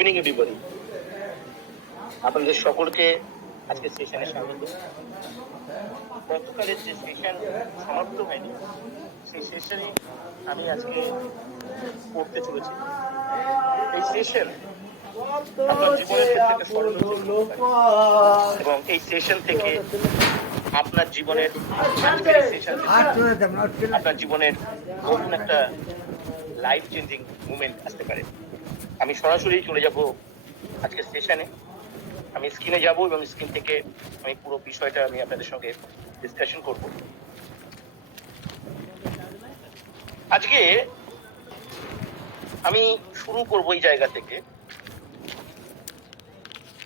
Evening everybody, আপনাদের সকলকে আজকে সেশনে স্বাগত। গতকালের যে সেশন সমাপ্ত হয়নি, সেই সেশনে আমি আজকে করতে চলেছি। এই সেশন আপনার জীবনের ক্ষেত্রে একটা স্মরণীয় এবং এই সেশন থেকে আপনার জীবনের আজকের এই সেশন আপনার জীবনের নতুন একটা লাইফ চেঞ্জিং মুভমেন্ট আসতে পারে। আমি সরাসরি চলে যাব আজকের সেশনে। আমি স্ক্রিনে যাব এবং স্ক্রিন থেকে আমি পুরো বিষয়টা আমি আপনাদের সঙ্গে ডিসকাশন করব। আজকে আমি শুরু করব এই জায়গা থেকে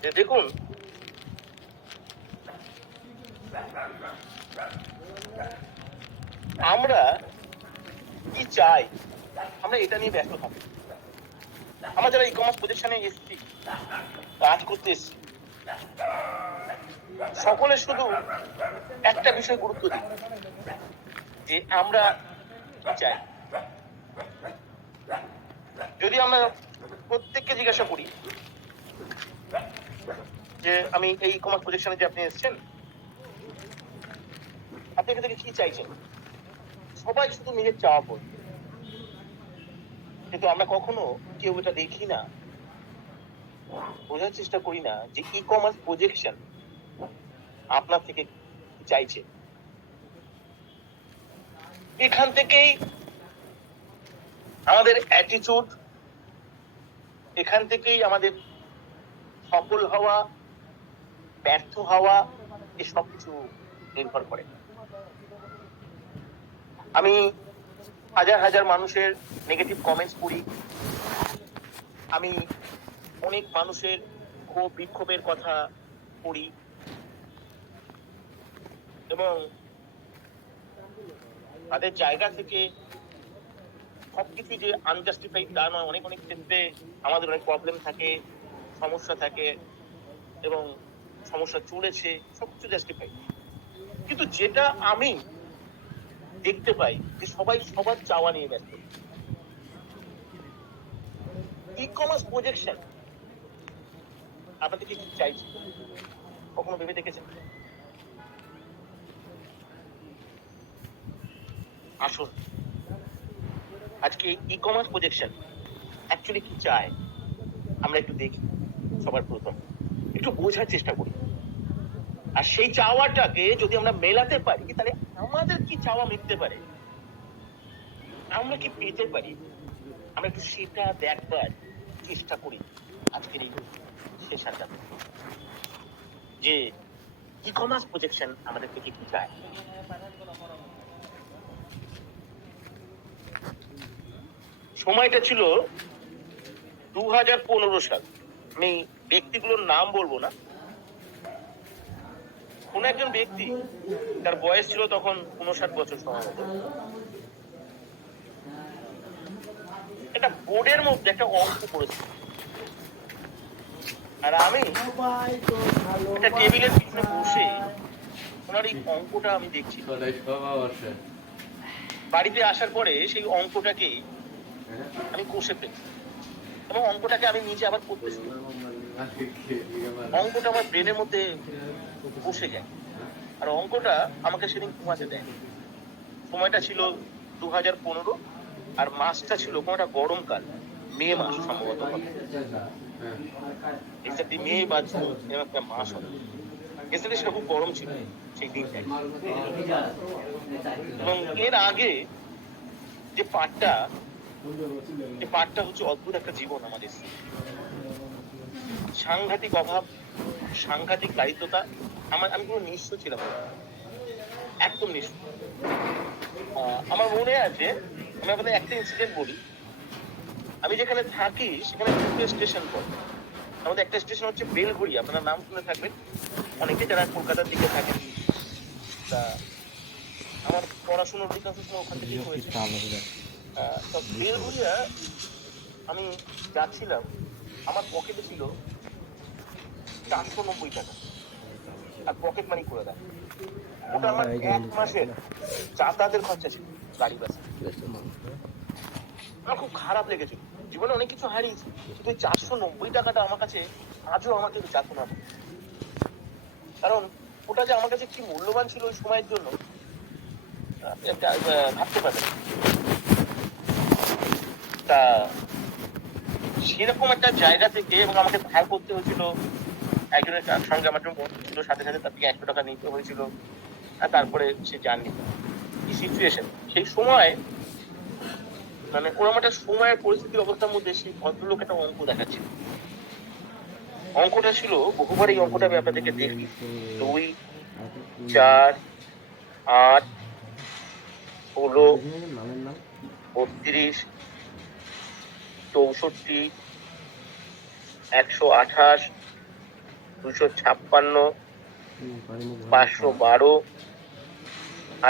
যে দেখুন, আমরা কি চাই, আমরা এটা নিয়ে ব্যস্ত থাকি। আমরা যারা ই কমার্স প্রজেকশনে এসেছি, কাজ করতে এসেছি, সকলে শুধু একটা বিষয় গুরুত্ব দিই যে আমরা কি চাই। যদি আমরা প্রত্যেককে জিজ্ঞাসা করি যে আমি এই ই কমার্স প্রজেকশনে যে আপনি এসেছেন, আপনি এখান থেকে কি চাইছেন, সবাই শুধু নিজের চাওয়া বলবে, কিন্তু আমরা কখনো কেউ এটা দেখি না, বোঝার চেষ্টা করি না যে ই কমার্স প্রজেকশন আপনার থেকে চাইছে। এখান থেকেই আমাদের অ্যাটিটিউড, এখান থেকেই আমাদের সফল হওয়া, ব্যর্থ হওয়া, এসব কিছু নির্ভর করে। আমি হাজার হাজার মানুষের নেগেটিভ কমেন্টস পড়ি, আমি অনেক মানুষের ক্ষোভ বিক্ষোভের কথা পড়ি, এবং তাদের জায়গা থেকে সবকিছু যে আনজাস্টিফাইড তা নয়। অনেক অনেক ক্ষেত্রে আমাদের অনেক প্রবলেম থাকে, সমস্যা থাকে, এবং সমস্যা চলেছে, সবকিছু জাস্টিফাইড। কিন্তু যেটা আমি দেখতে পাই যে সবাই সবার চাওয়া নিয়ে ব্যস্ত। ই কমার্স প্রজেকশন আপনাদের কি চাইছে, কখনো ভেবে দেখেছেন? আসুন আজকে ই কমার্স প্রজেকশন অ্যাকচুয়ালি কি চায় আমরা একটু দেখি। সবার প্রথম একটু বোঝার চেষ্টা করি, আর সেই চাওয়াটাকে যদি আমরা মেলাতে পারি তাহলে আমাদের কি চাওয়া মিটতে পারে, আমরা কি পেতে পারি, আমরা একটু সেটা দেখবার চেষ্টা করি আজকের এই সেশনটা, যে ই কমার্স প্রজেকশন আমাদের থেকে কি চায়। সময়টা ছিল 2015 সাল। আমি ব্যক্তিগুলোর নাম বলবো না। কোন একজন ব্যক্তি, তার বয়স ছিল তখন 59 বছর সম্ভবত, একটা বোর্ডের মধ্যে একটা অঙ্ক করেছিল, আর আমি একটা টেবিলের পিছনে বসে ওনার এই অঙ্কটা আমি দেখছি। বাড়িতে আসার পরে সেই অঙ্কটাকে আমি কষে ফেলি এবং অঙ্কটাকে আমি নিজে আবার করতে শুরু। অঙ্কটা আমার ব্রেনের মধ্যে বসে যায়, আর অঙ্কটা আমাকে সেদিন ঘুমাতে দেয়। সময়টা ছিল 2015, আর মাসটা ছিল কোনটা গরমকাল, মে মাস সম্ভবত, এক্স্যাক্টলি মে বা জুন এরকম একটা মাস হবে। এক্স্যাক্টলি সেটা খুব গরম ছিল সেই দিনটাই। এবং এর আগে যে পাঠটা হচ্ছে অদ্ভুত একটা জীবন আমাদের, সাংঘাতিক অভাব, সাংঘাতিক দারিদ্রতা। আমি পুরো নিঃস্ব ছিলাম, একদম নিঃস্ব। আমার মনে আছে, আমি আপনাদের একটা ইনসিডেন্ট বলি। আমি যেখানে থাকি সেখানে দুটো স্টেশন পড়ে। আমাদের একটা স্টেশন হচ্ছে বেলঘড়িয়া, আপনারা নাম শুনে থাকবেন অনেকে যারা কলকাতার দিকে থাকেন। তা আমার পড়াশোনার অধিকাংশ সময় ওখান থেকে হয়েছে। বেলঘড়িয়া আমি যাচ্ছিলাম, আমার পকেটে ছিল 490 টাকা, আর পকেট মানি করে দেয়। ওটা আমার এক মাসের যাতায়াতের খরচা ছিল গাড়ি বাসে। আমার খুব খারাপ লেগেছিল জীবনে অনেক কিছু হারিয়েছি, কিন্তু এই 490 টাকাটা আমার কাছে আজও আমাকে যাতনা দেয়। কারণ ওটা যে আমার কাছে কি মূল্যবান ছিল ওই সময়ের জন্য ভাবতে পারবেন। তা সেরকম একটা জায়গা থেকে, এবং আমাকে ধার করতে হয়েছিল একজনের সঙ্গে, আমার জন্য বন্ধু ছিল, সাথে সাথে তার থেকে 100 টাকা নিতে হয়েছিল, আর তারপরে সে জার্নি কি সিচুয়েশন সেই সময়, মানে ওরকম একটা সময়ের পরিস্থিতির অবস্থার মধ্যে সেই ভদ্রলোক একটা অঙ্ক দেখাচ্ছিল। অঙ্কটা ছিল, বহুবার এই অঙ্কটা আমি আপনাদেরকে দেখি, 2, 4, 8, 16, 32, 64, 128, 256, 512,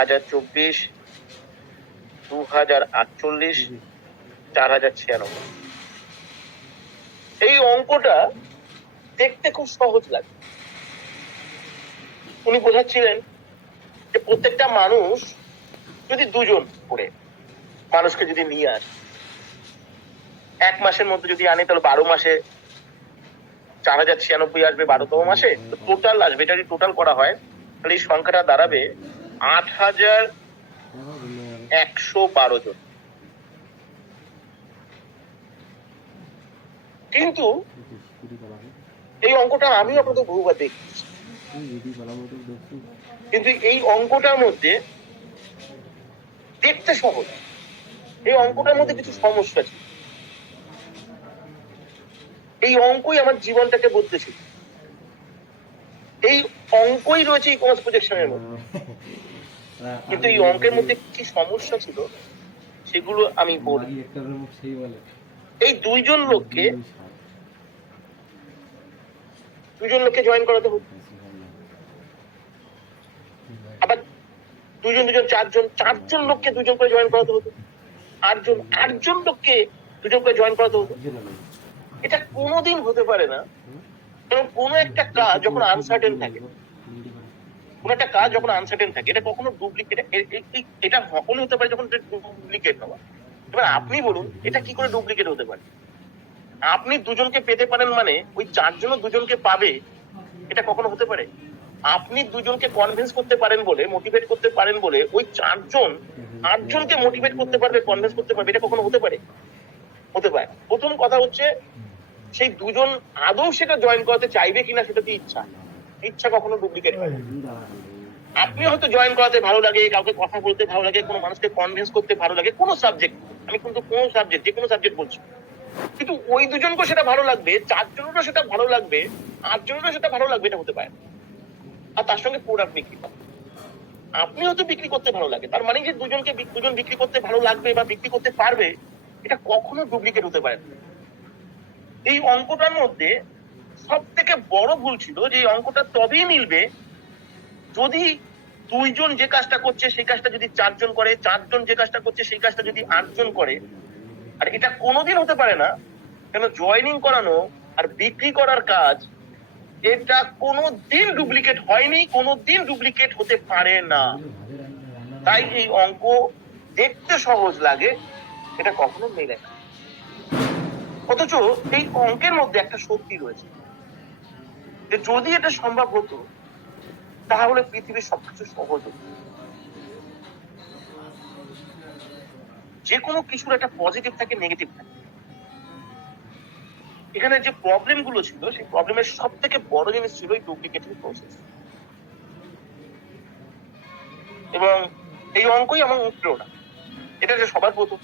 1024, 2048, 4096। এই অঙ্কটা দেখতে খুব সহজ লাগে। উনি বোঝাচ্ছিলেন যে প্রত্যেকটা মানুষ যদি 2 জন করে মানুষকে যদি নিয়ে আসে, 1 মাসের মধ্যে যদি আনে, তাহলে 12 মাসে 4096 আসবে, 12তম মাসে টোটাল আসবে। এটা যদি টোটাল করা হয় তাহলে এই সংখ্যাটা দাঁড়াবে 8112 জন। কিন্তু এই অঙ্কটা আমিও আপনাদের বহুবার দেখেছি, কিন্তু এই অঙ্কটার মধ্যে দেখতে সহজ, এই অঙ্কটার মধ্যে কিছু সমস্যা ছিল। এই অঙ্কই আমার জীবনটাকে বদলেছিল। এই অঙ্কই রয়েছে এই কমার্স প্রজেকশনের মধ্যে, কিন্তু এই অঙ্কের মধ্যে কি সমস্যা ছিল সেগুলো আমি বলি। এই 2 জন লোককে জয়েন করাতে হতো, আবার 2 জন 4 জন লোককে 2 জন করে জয়েন করাতে হতো, 8 জন লোককে 2 জন করে জয়েন করাতে হতো। এটা কোনোদিন হতে পারে না। কারণ কোনো একটা কাজ যখন আনসার্টেন থাকে, এটা কখনো ডুপ্লিকেট, এটা কখনো হতে পারে যখন ডুপ্লিকেট হওয়া। এবার আপনি বলুন এটা কি করে ডুপ্লিকেট হতে পারে? আপনি 2 জনকে পেতে পারেন মানে ওই 4 জনও 2 জনকে পাবে, এটা কখনো হতে পারে? আপনি 2 জনকে কনভিন্স করতে পারেন বলে, মোটিভেট করতে পারেন বলে ওই 4 জন 8 জনকে মোটিভেট করতে পারবে, কনভিন্স করতে পারবে, এটা কখনো হতে পারে? হতে পারে। প্রথম কথা হচ্ছে সেই 2 জন আদৌ সেটা জয়েন করাতে চাইবে কিনা, সেটা কি ইচ্ছা কখনো ডুপ্লিকেট হয় না। আপনি হয়তো জয়েন করাতে ভালো লাগে, কাউকে কথা বলতে ভালো লাগে, কোনো মানুষকে কনভিন্স করতে ভালো লাগে, কোনো সাবজেক্ট, আমি কিন্তু কোনো সাবজেক্ট, যে কোনো সাবজেক্ট বলছি, কিন্তু ওই 2 জনকে সেটা ভালো লাগবে, 4 জনেরও সেটা ভালো লাগবে, 8 জনেরও সেটা ভালো লাগবে, এটা হতে পারে। আর তার সঙ্গে প্রোডাক্ট বিক্রি করা, আপনি হয়তো বিক্রি করতে ভালো লাগে, তার মানে যে 2 জন বিক্রি করতে ভালো লাগবে বা বিক্রি করতে পারবে, এটা কখনো ডুপ্লিকেট হতে পারে না। এই অঙ্কটার মধ্যে সব থেকে বড় ভুল ছিল যে এই অঙ্কটা তবেই মিলবে যদি 2 জন যে কাজটা করছে সেই কাজটা যদি 4 জন করে, 4 জন যে কাজটা করছে সেই কাজটা যদি 8 জন করে। আর এটা কোনোদিন হতে পারে না, কেন জয়েনিং করানো আর বিক্রি করার কাজ, এটা কোনোদিন ডুপ্লিকেট হয়নি, কোনোদিন ডুপ্লিকেট হতে পারে না। তাই এই অঙ্ক দেখতে সহজ লাগে, এটা কখনো মেলে না। অথচ এই অঙ্কের মধ্যে একটা শক্তি রয়েছে, যে যদি এটা সম্ভব হতো তাহলে পৃথিবীর সবকিছু সহজ হতো। যে কোনো কিছুর একটা পজিটিভ থাকে, নেগেটিভ থাকে। এখানে যে প্রবলেম গুলো ছিল, সেই প্রবলেমের সব থেকে বড় জিনিস ছিল এই ডুপ্লিকেটিং প্রসেস। এবং এই অঙ্কই আমার প্রেরণা, এটা যে সবার প্রথম।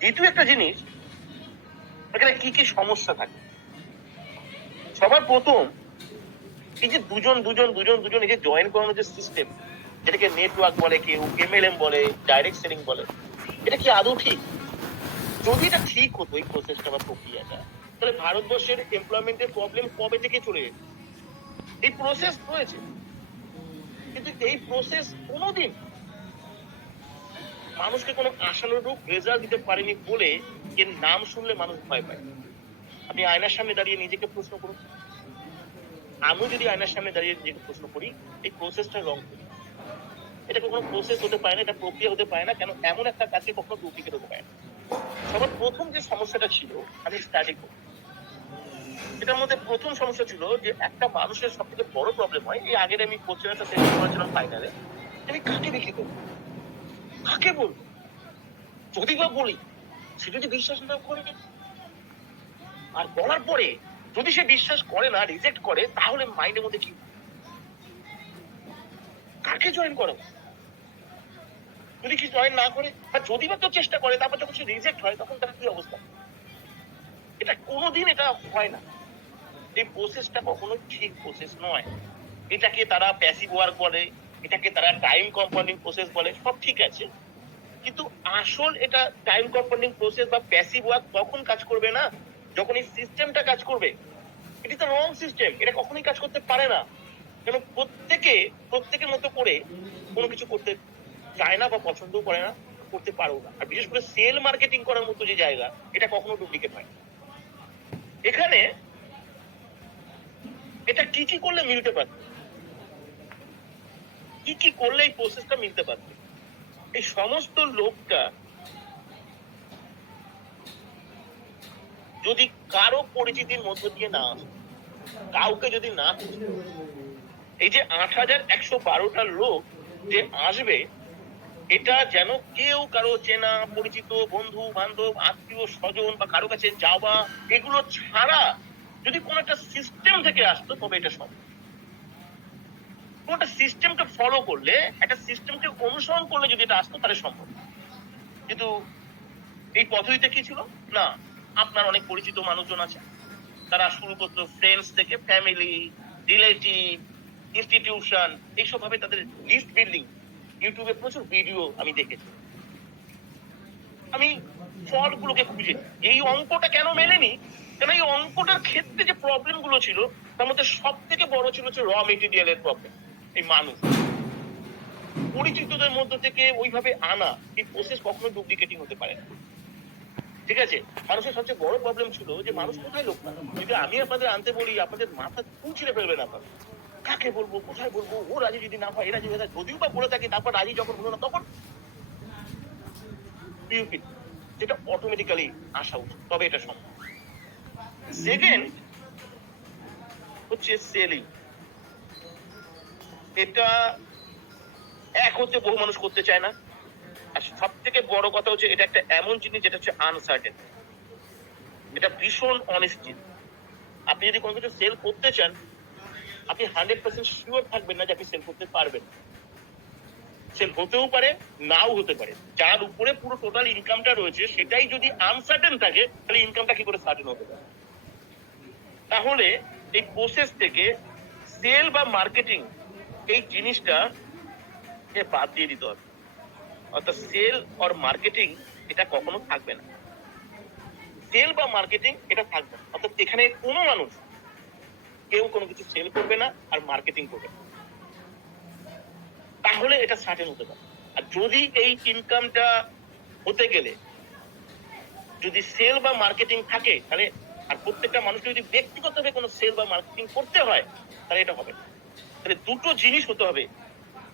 দ্বিতীয় একটা জিনিস, এখানে কি কি সমস্যা থাকে। সবার প্রথম, এই যে 2 জন এই যে জয়েন করানোর যে সিস্টেম, যেটাকে নেটওয়ার্ক বলে, কেউ MLM বলে, ডাইরেক্ট সেলিং বলে, এটা কি আদৌ ঠিক? যদি এটা ঠিক হতো এই প্রসেসটা বা প্রক্রিয়াটা, তাহলে ভারতবর্ষের এমপ্লয়মেন্টের প্রবলেম কবে থেকে চলে যেত। এই প্রসেস রয়েছে, কিন্তু এই প্রসেস কোনোদিন মানুষকে কোনো আশানুরূপ রেজাল্ট দিতে পারেনি বলে এর নাম শুনলে মানুষ ভয় পায়। আপনি আয়নার সামনে দাঁড়িয়ে নিজেকে প্রশ্ন করুন, আমি যদি আয়নার সামনে দাঁড়িয়ে নিজেকে প্রশ্ন করি এই প্রসেসটা রং করি, এটা কোনো প্রসেস হতে পারে না, এটা প্রক্রিয়া হতে পারে না, কেন এমন একটা কাজকে কখনো ডুপ্লিকেট হতে পারে না। সবার প্রথম যে সমস্যাটা ছিল, আমি স্টাডি করি, এটার মধ্যে প্রথম সমস্যা ছিল যে একটা মানুষের সব থেকে বড় প্রবলেম হয়, এই আগের আমি কোশ্চেনটা সেট করেছিলাম ফাইনালে, আমি কাকে বিক্রি করবো, কাকে বলবো, যদি বা বলি সে যদি বিশ্বাস না করে, আর বলার পরে যদি সে বিশ্বাস করে না, রিজেক্ট করে, তাহলে মাইন্ডের মধ্যে কি, কাকে জয়েন করে, যদি কি জয়েন না করে, বা যদি বা কেউ চেষ্টা করে, তারপর যখন সে রিজেক্ট হয়, তখন তার কি অবস্থা? এটা কোনোদিন এটা হয় না। এই প্রসেসটা কখনো ঠিক প্রসেস নয়। এটাকে তারা প্যাসিভ ওয়ার্ক বলে, এটাকে তারা টাইম কম্পাউন্ডিং প্রসেস বলে, সব ঠিক আছে, কিন্তু আসল এটা টাইম কম্পাউন্ডিং প্রসেস বা প্যাসিভ ওয়ার্ক তখন কাজ করবে না যখন এই সিস্টেমটা কাজ করবে। এটি তো রং সিস্টেম, এটা কখনোই কাজ করতে পারে না, কেন প্রত্যেকের মতো করে কোনো কিছু করতে চায় না বা পছন্দও করে না, করতে পারেও না। আর বিশেষ করে সেল মার্কেটিং করার মতো যে জায়গা, এটা কখনো ডুপ্লিকেট হয় না। এখানে এটা কি কি করলে মিলতে পারবে, কি কি করলে এই প্রসেসটা মিলতে পারবে, এই সমস্ত লোকটা যদি কারো পরিচিতির মধ্য দিয়ে না আসে, কাউকে যদি না, এই যে ৮,১১২টা লোক যে আসবে, এটা যেন কেউ কারো চেনা পরিচিত বন্ধু বান্ধব আত্মীয় স্বজন বা কারো কাছে যাওয়া এগুলো ছাড়া যদি কোন একটা সিস্টেম থেকে আসতো, তবে এটা সম্ভব। কোনটা সিস্টেমকে ফলো করলে, একটা সিস্টেমকে অনুসরণ করলে যদি এটা আসতো, তাহলে সম্ভব। কিন্তু এই পদ্ধতিতে কি ছিল না, আপনার অনেক পরিচিত মানুষজন আছে, তারা শুরু করতো ফ্রেন্ডস থেকে ফ্যামিলি, রিলেটিভ, ইনস্টিটিউশন, এইসব ভাবে তাদের লিস্ট বিল্ডিং। ইউটিউবে প্রচুর ভিডিও আমি দেখেছি, আমি ফলগুলোকে খুঁজে, এই অঙ্কটা কেন মেলেনি, কেন এই অঙ্কটার ক্ষেত্রে যে প্রবলেম গুলো ছিল, তার মধ্যে সব থেকে বড় ছিল র মেটেরিয়ালের প্রবলেম। এই মানুষ পরিচিতদের মধ্য থেকে ওইভাবে আনা, এই প্রসেস কখনো ডুপ্লিকেটিং হতে পারে না। ঠিক আছে, মানুষের সবচেয়ে বড় প্রবলেম ছিল যে মানুষ কোথায় লোক পায়। যদি আমি আপনাদের আনতে বলি, আপনাদের মাথা চুল ছিঁড়ে ফেলবেন আপনারা, কাকে বলবো, কোথায় বলবো, ও রাজি যদি না হয়, এ রাজি হয়ে যায়, যদিও বা বলে থাকে, তারপর রাজি যখন হলো না, তখন যেটা অটোমেটিক্যালি আসা উচিত, তবে এটা সম্ভব। সেকেন্ড হচ্ছে সেলিং। এটা এক হচ্ছে বহু মানুষ করতে চায় না, আর সব থেকে বড় কথা হচ্ছে এটা একটা এমন জিনিস যেটা হচ্ছে আনসার্টেন, এটা ভীষণ অনিশ্চিত। আপনি যদি কোনো কিছু সেল করতে চান, আপনি 100% শিওর থাকবেন না যে আপনি সেল করতে পারবেন। সেল হতেও পারে, নাও হতে পারে। যার উপরে পুরো টোটাল ইনকামটা রয়েছে, সেটাই যদি আনসার্টেন থাকে, তাহলে ইনকামটা কি করে সার্টেন হতে পারে? তাহলে এই প্রসেস থেকে সেল বা মার্কেটিং এই জিনিসটা বাদ দিয়ে দিতে হবে। অর্থাৎ সেল অর মার্কেটিং এটা কখনো থাকবে না। সেল বা মার্কেটিং এটা থাকবে না, অর্থাৎ এখানে কোনো মানুষ কেউ কোনো কিছু সেল করবে না আর মার্কেটিং করবে না, তাহলে এটা সার্টেন হতে পারে। আর যদি এই ইনকামটা হতে গেলে যদি সেল বা মার্কেটিং থাকে, তাহলে আর প্রত্যেকটা মানুষকে যদি ব্যক্তিগতভাবে কোনো সেল বা মার্কেটিং করতে হয়, তাহলে এটা হবে না। তাহলে দুটো জিনিস হতে হবে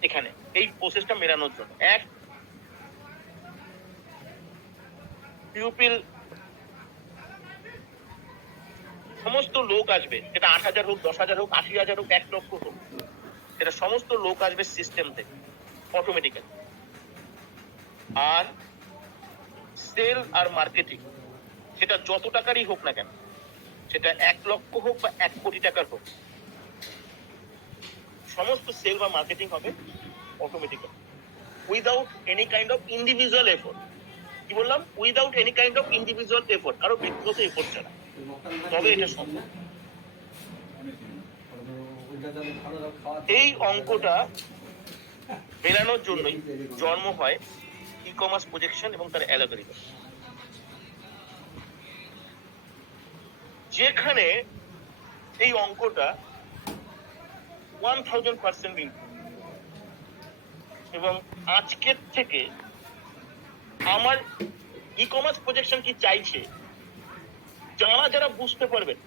এখানে এই প্রসেসটা মেলানোর জন্য। এক, পিউপিল, সমস্ত লোক আসবে, সেটা 8,000 হোক, 10,000 হোক, 80,000 হোক, 1 লক্ষ হোক, এটা সমস্ত লোক আসবে সিস্টেম থেকে অটোমেটিক্যালি। আর সেল আর মার্কেটিং সেটা যত টাকারই হোক না কেন, সেটা 1 লক্ষ হোক বা 1 কোটি টাকার হোক, সমস্ত সেল বা মার্কেটিং হবে automatically, without any kind of individual effort. কি বললাম? Without any kind of individual effort, কারো ব্যক্তিগত এফোর্ট ছাড়া, তবে এটা সম্ভব। এই অঙ্কটা মেলানোর জন্যই জন্ম হয় ই কমার্স প্রজেকশন এবং তার অ্যালগরিদম, যেখানে এই অঙ্কটা 1000% মিল। এবং আজকের থেকে আমার ই কমার্স প্রজেকশন কি চাইছে, যারা বুঝতে পারবেন,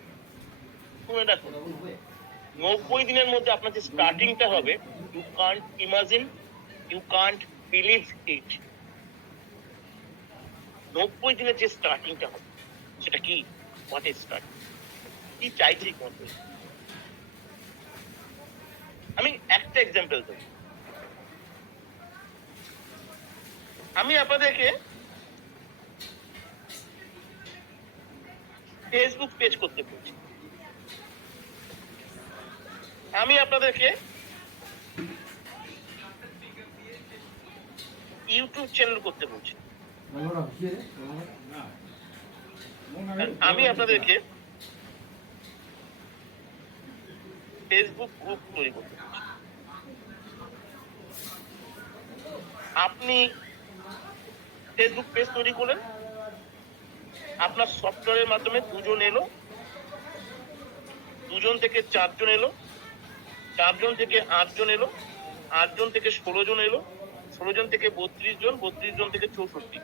শুনে দেখো, 90 দিনের মধ্যে আপনার যে স্টার্টিংটা হবে, you can't imagine, you can't believe it. 90 দিনের যে স্টার্টিংটা হবে সেটা কি, হোয়াট ইজ স্টার্ট, কি চাইছি কোন। আমি একটা এক্সাম্পল দেব, আমি আপনাদেরকে ফেসবুক পেজ করতে বলছি, আমি আপনাদেরকে ইউটিউব চ্যানেল করতে বলছি, আমি আপনাদেরকে ফেসবুক গ্রুপ তৈরি করতে বলছি। আপনি ফেসবুক পেজ তৈরি করলেন, আপনার সফটওয়্যারের মাধ্যমে 2 জন এলো, 2 জন থেকে 4 জন এলো, 4 জন থেকে 8 জন এলো, 8 জন থেকে 16 জন এলো, 16 জন থেকে 32 জন, 32 জন থেকে 64।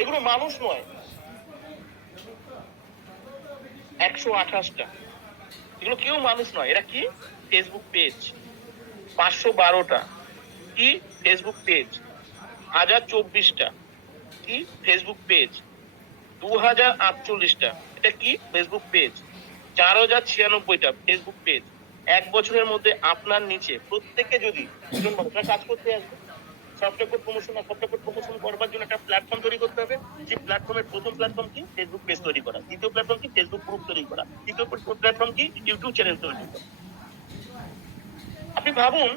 এগুলো মানুষ নয়, 128টা, এগুলো কেউ মানুষ নয়, এরা কি ফেসবুক পেজ। 512টা কি ফেসবুক পেজ, 1024টা কি ফেসবুক পেজ, 2048টা এটা কি ফেসবুক পেজ, 4096টা ফেসবুক পেজ। 1 বছরের মধ্যে আপনার নিচে প্রত্যেকে যদি 2 জন মানুষ কাজ করতে আসবে, সফটওয়্যার প্রমোশন আর সফটওয়্যার প্রমোশন করবার জন্য একটা প্ল্যাটফর্ম তৈরি করতে হবে। যে প্ল্যাটফর্মের প্রথম প্ল্যাটফর্ম কি ফেসবুক পেজ তৈরি করা, দ্বিতীয় প্ল্যাটফর্ম কি ফেসবুক গ্রুপ তৈরি করা, তৃতীয় প্ল্যাটফর্ম কি ইউটিউব চ্যানেল তৈরি করা। আপনি ভাবুন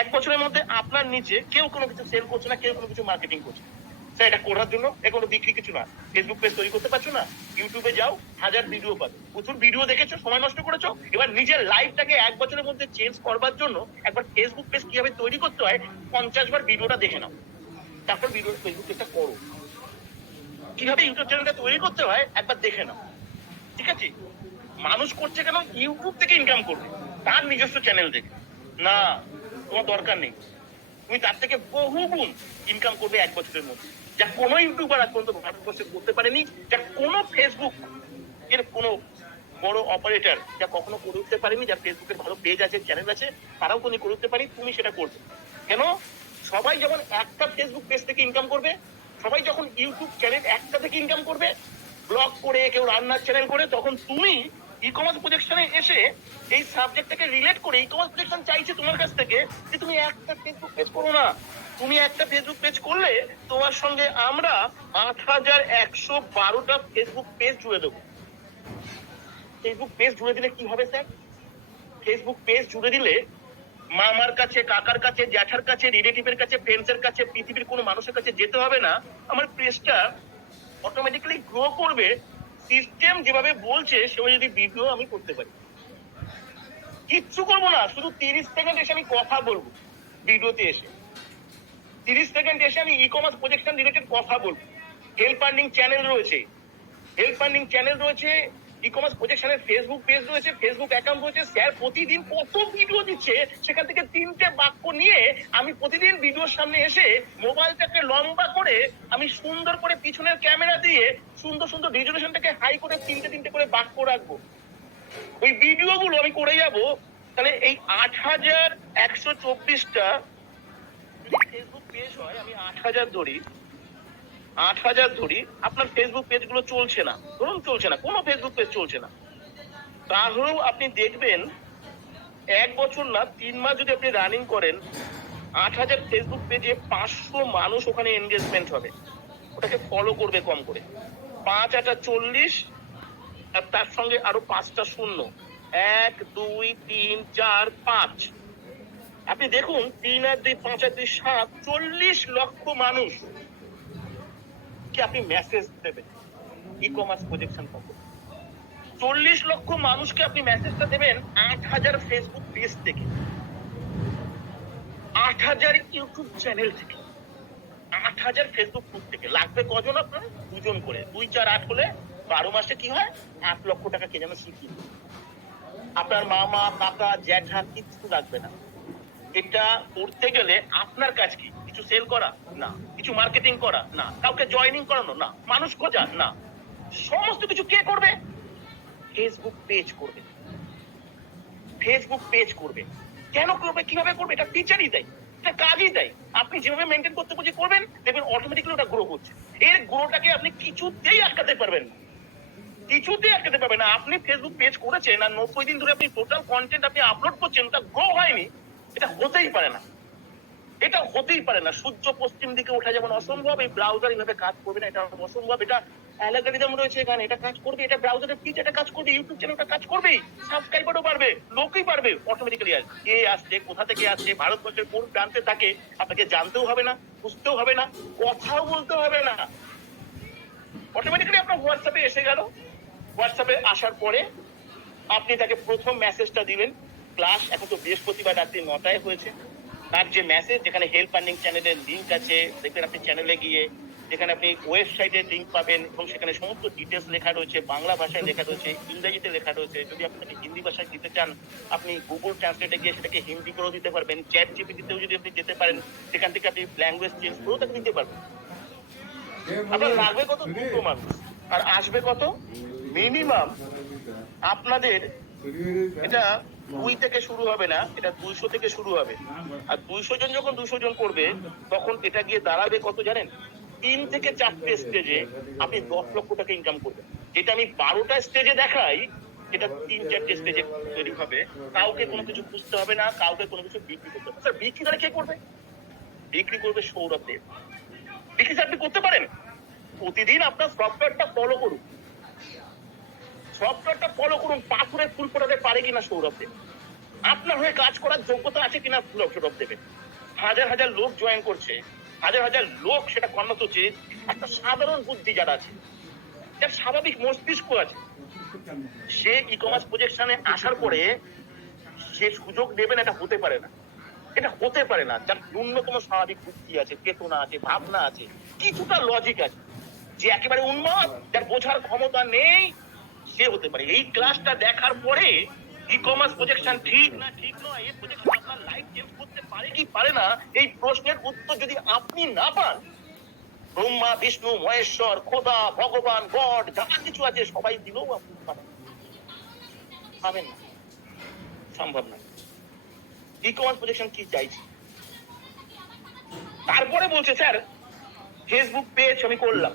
1 বছরের মধ্যে আপনার নিচে কেউ কোনো কিছু সেল করছে না, কেউ কোনো কিছু মার্কেটিং করছে, স্যার এটা করার জন্য কোনো বিক্রি কিছু না, ফেসবুক পেজ তৈরি করতে পারছো না, ইউটিউবে যাও 1000 ভিডিও পাবে, প্রচুর ভিডিও দেখেছো, সময় নষ্ট করেছো, এবার নিজের লাইফটাকে 1 বছরের মধ্যে চেঞ্জ করবার জন্য একবার ফেসবুক পেজ কিভাবে তৈরি করতে হয় 50 বার ভিডিওটা দেখে নাও, তারপর ভিডিও ফেসবুক পেজটা করো। কিভাবে ইউটিউব চ্যানেলটা তৈরি করতে হয় একবার দেখে নাও, ঠিক আছে? মানুষ করছে কেন, ইউটিউব থেকে ইনকাম করবে, তার নিজস্ব চ্যানেল থেকে না, তোমার দরকার নেই, তুমি তার থেকে বহু গুণ ইনকাম করবে 1 বছরের মধ্যে, যা কোনো ইউটিউবার আজ পর্যন্ত ভারতবর্ষে করতে পারেনি, যা কোনো ফেসবুক এর কোনো বড় অপারেটর যা কখনো করে উঠতে পারেনি, যার ফেসবুকের ভালো পেজ আছে, চ্যানেল আছে, তারাও কোনো করে উঠতে পারি, তুমি সেটা করবে কেন? সবাই যখন একটা ফেসবুক পেজ থেকে ইনকাম করবে, সবাই যখন ইউটিউব চ্যানেল একটা থেকে ইনকাম করবে, ব্লগ করে কেউ রান্নার চ্যানেল করে, তখন তুমি ই কমার্স প্রজেকশনে এসে এই সাবজেক্টটাকে রিলেট করে ই কমার্স প্রজেকশন চাইছে তোমার কাছ থেকে যে তুমি একটা ফেসবুক পেজ করো না, তুমি একটা ফেসবুক পেজ করলে তোমার সঙ্গে আমরা 8112টা ফেসবুক পেজ জুড়ে দেবো। ফেসবুক পেজ জুড়ে দিলে কি হবে স্যার? ফেসবুক পেজ জুড়ে দিলে মামার কাছে, কাকার কাছে, জ্যাঠার কাছে, রিলেটিভের কাছে, ফ্রেন্ডসের কাছে, পৃথিবীর কোনো মানুষের কাছে যেতে হবে না, আমার পেজটা অটোমেটিক্যালি গ্রো করবে। সিস্টেম যেভাবে বলছে সেভাবে যদি ভিডিও আমি করতে পারি, কিচ্ছু করবো না, শুধু 30 সেকেন্ড এসে আমি কথা বলবো, ভিডিওতে এসে 30 সেকেন্ড এসে আমি ই কমার্স প্রজেকশন রিলেটেড কথা বলবো। হেল্প ফান্ডিং চ্যানেল রয়েছে, হেল্প ফান্ডিং চ্যানেল রয়েছে, ই কমার্স প্রজেকশনের ফেসবুক পেজ রয়েছে, ফেসবুক অ্যাকাউন্ট রয়েছে। স্যার প্রতিদিন কত ভিডিও দিচ্ছে, সেখান থেকে 3টে বাক্য নিয়ে আমি প্রতিদিন ভিডিওর সামনে এসে মোবাইলটাকে লম্বা করে আমি সুন্দর করে পিছনের ক্যামেরা দিয়ে সুন্দর সুন্দর রেজুলেশনটাকে হাই করে 3টে করে বাক্য রাখবো, ওই ভিডিওগুলো আমি করে যাবো। তাহলে এই 8124টা ফেসবুক পেজ হয়, আমি 8000 ধরি, 8000 ধরি, আপনার ফেসবুক পেজ গুলো চলছে না, ধরুন চলছে না, কোনো ফেসবুক পেজ চলছে না, তাহলেও আপনি দেখবেন 1 বছর না 3 মাস যদি আপনি রানিং করেন, 8000 ফেসবুক পেজে 500 মানুষ ওখানে এনগেজমেন্ট হবে, ওটাকে ফলো করবে কম করে, 5 8 40, আর তার সঙ্গে আরো 5টা শূন্য, 1 2 3 4 5, আপনি দেখুন 3 আর 2 5 আর 2 7, 40 লক্ষ মানুষ কি আপনি মেসেজ দেবেন ই কমার্স প্রজেকশন পক্ষ। 40 লক্ষ মানুষকে আপনি মেসেজটা দেবেন 8000 ফেসবুক পেজ থেকে, 8000 ইউটিউব চ্যানেল থেকে, 8000 ফেসবুক গ্রুপ থেকে। লাগবে কজন আপনার? 2 জন করে, 2 4 8 হলে 12 মাসে কি হয়? 8 লক্ষ টাকা কে যেন শিখিয়ে। আপনার মামা, কাকা, জ্যাঠা কিচ্ছু লাগবে না। এটা করতে গেলে আপনার কাজ কি? কিছু সেল করা না, কিছু মার্কেটিং করা না, কাউকে জয়েনিং করানো না, মানুষ খোঁজা না, সমস্ত কিছু কে করবে? ফেসবুক পেজ করবে, ফেসবুক পেজ করবে। কেন করবে, কিভাবে করবে? এটা টিচারই দেয়। এটা কাজই তাই। আপনি যেভাবে মেনটেন করতে বলছি করবেন, দেখবেন অটোমেটিক্যালি ওটা গ্রো করছে। এর গ্রোটাকে আপনি কিছুতেই আটকাতে পারবেন না, কিছুতেই আটকাতে পারবেন না। আপনি ফেসবুক পেজ করেছেন আর 90 দিন ধরে আপনি টোটাল কন্টেন্ট আপনি আপলোড করছেন, ওটা গ্রো হয়নি, এটা হতেই পারে না। এটা হতেই পারে না। সূর্য পশ্চিম দিকে ওঠা যেমন অসম্ভব, এই ব্রাউজার এইভাবে কাজ করবে না, এটা অসম্ভব। এটা অ্যালগরিদম রয়েছে এখানে, এটা কাজ করবে, এটা ব্রাউজারের ফিচ, এটা কাজ করবে, ইউটিউব চ্যানেলটা কাজ করবেই, সাবস্ক্রাইবারও বাড়বে, লোকই বাড়বে, অটোমেটিক্যালি আসবে। কে আসছে, কোথা থেকে আসছে, ভারতবর্ষের কোন প্রান্তে থাকে, আপনাকে জানতেও হবে না, বুঝতেও হবে না, কথাও বলতে হবে না, অটোমেটিক্যালি আপনার হোয়াটসঅ্যাপে এসে গেল। হোয়াটসঅ্যাপে আসার পরে আপনি তাকে প্রথম মেসেজটা দিবেন। ক্লাস এখন তো বৃহস্পতিবার রাত্রি 9টায় হয়েছে। তার যে মেসেজ, যেখানে হেল্প আর্নিং চ্যানেলের লিঙ্ক আছে, দেখবেন আপনি চ্যানেলে গিয়ে যেখানে আপনি ওয়েবসাইটের লিঙ্ক পাবেন এবং সেখানে সমস্ত ডিটেলস লেখা রয়েছে, বাংলা ভাষায় লেখা রয়েছে, ইংরেজিতে লেখা রয়েছে। যদি আপনাকে হিন্দি ভাষায় দিতে চান, আপনি গুগল ট্রান্সলেটে গিয়ে সেটাকে হিন্দি করেও দিতে পারবেন। চ্যাট জিপিটিতেও যদি আপনি যেতে পারেন, সেখান থেকে আপনি ল্যাঙ্গুয়েজ চেঞ্জ করেও তাকে দিতে পারবেন। আপনার লাগবে কত? 2 মানুষ। আর আসবে কত? মিনিমাম আপনাদের এটা 2 থেকে শুরু হবে না, এটা 200 থেকে শুরু হবে। আর 200 জন যখন 200 জন করবে, তখন এটা গিয়ে দাঁড়াবে কত জানেন? 3 থেকে 4টে স্টেজে আপনি 10 লক্ষ টাকা ইনকাম করবেন। যেটা আমি 12টা স্টেজে দেখাই, এটা 3-4টে স্টেজে তৈরি হবে। কাউকে কোনো কিছু বুঝতে হবে না, কাউকে কোনো কিছু বিক্রি করতে হবে। স্যার বিক্রি তাহলে কে করবে? বিক্রি করবে সৌরভ দেব। বিক্রি আপনি করতে পারেন। প্রতিদিন আপনার সফটওয়্যারটা ফলো করুন, সফটওয়্যারটা ফলো করুন। পাথরে ফুল ফোটাতে পারে কিনা সৌরভ দেব, আপনার হয়ে কাজ করার যোগ্যতা আছে কিনা সৌরভ দেবের। হাজার হাজার লোক জয়েন করছে, হাজার হাজার লোক সেটা কর্মত হচ্ছে। একটা সাধারণ বুদ্ধি যারা আছে, যার স্বাভাবিক মস্তিষ্ক আছে, সে ই কমার্স প্রজেকশনে আসার পরে সে সুযোগ নেবেন, এটা হতে পারে না, এটা হতে পারে না। যার ন্যূনতম স্বাভাবিক বুদ্ধি আছে, চেতনা আছে, ভাবনা আছে, কিছুটা লজিক আছে, যে একেবারে উন্মাদ, যার বোঝার ক্ষমতা নেই, সে হতে পারে। এই ক্লাসটা দেখার পরে ই কমার্স প্রজেকশন ঠিক না ঠিক নয়, এই প্রজেকশন আপনার লাইফ চেঞ্জ করতে পারে কি পারে না, এই প্রশ্নের উত্তর যদি আপনি না পান, ব্রহ্মা বিষ্ণু মহেশ্বর খোদা ভগবান গড যা কিছু আছে সবাই দিলেও আপনি পাবেন না, সম্ভব না। ই কমার্স প্রজেকশন কি চাইছে? তারপরে বলছে স্যার ফেসবুক পেজ আমি করলাম,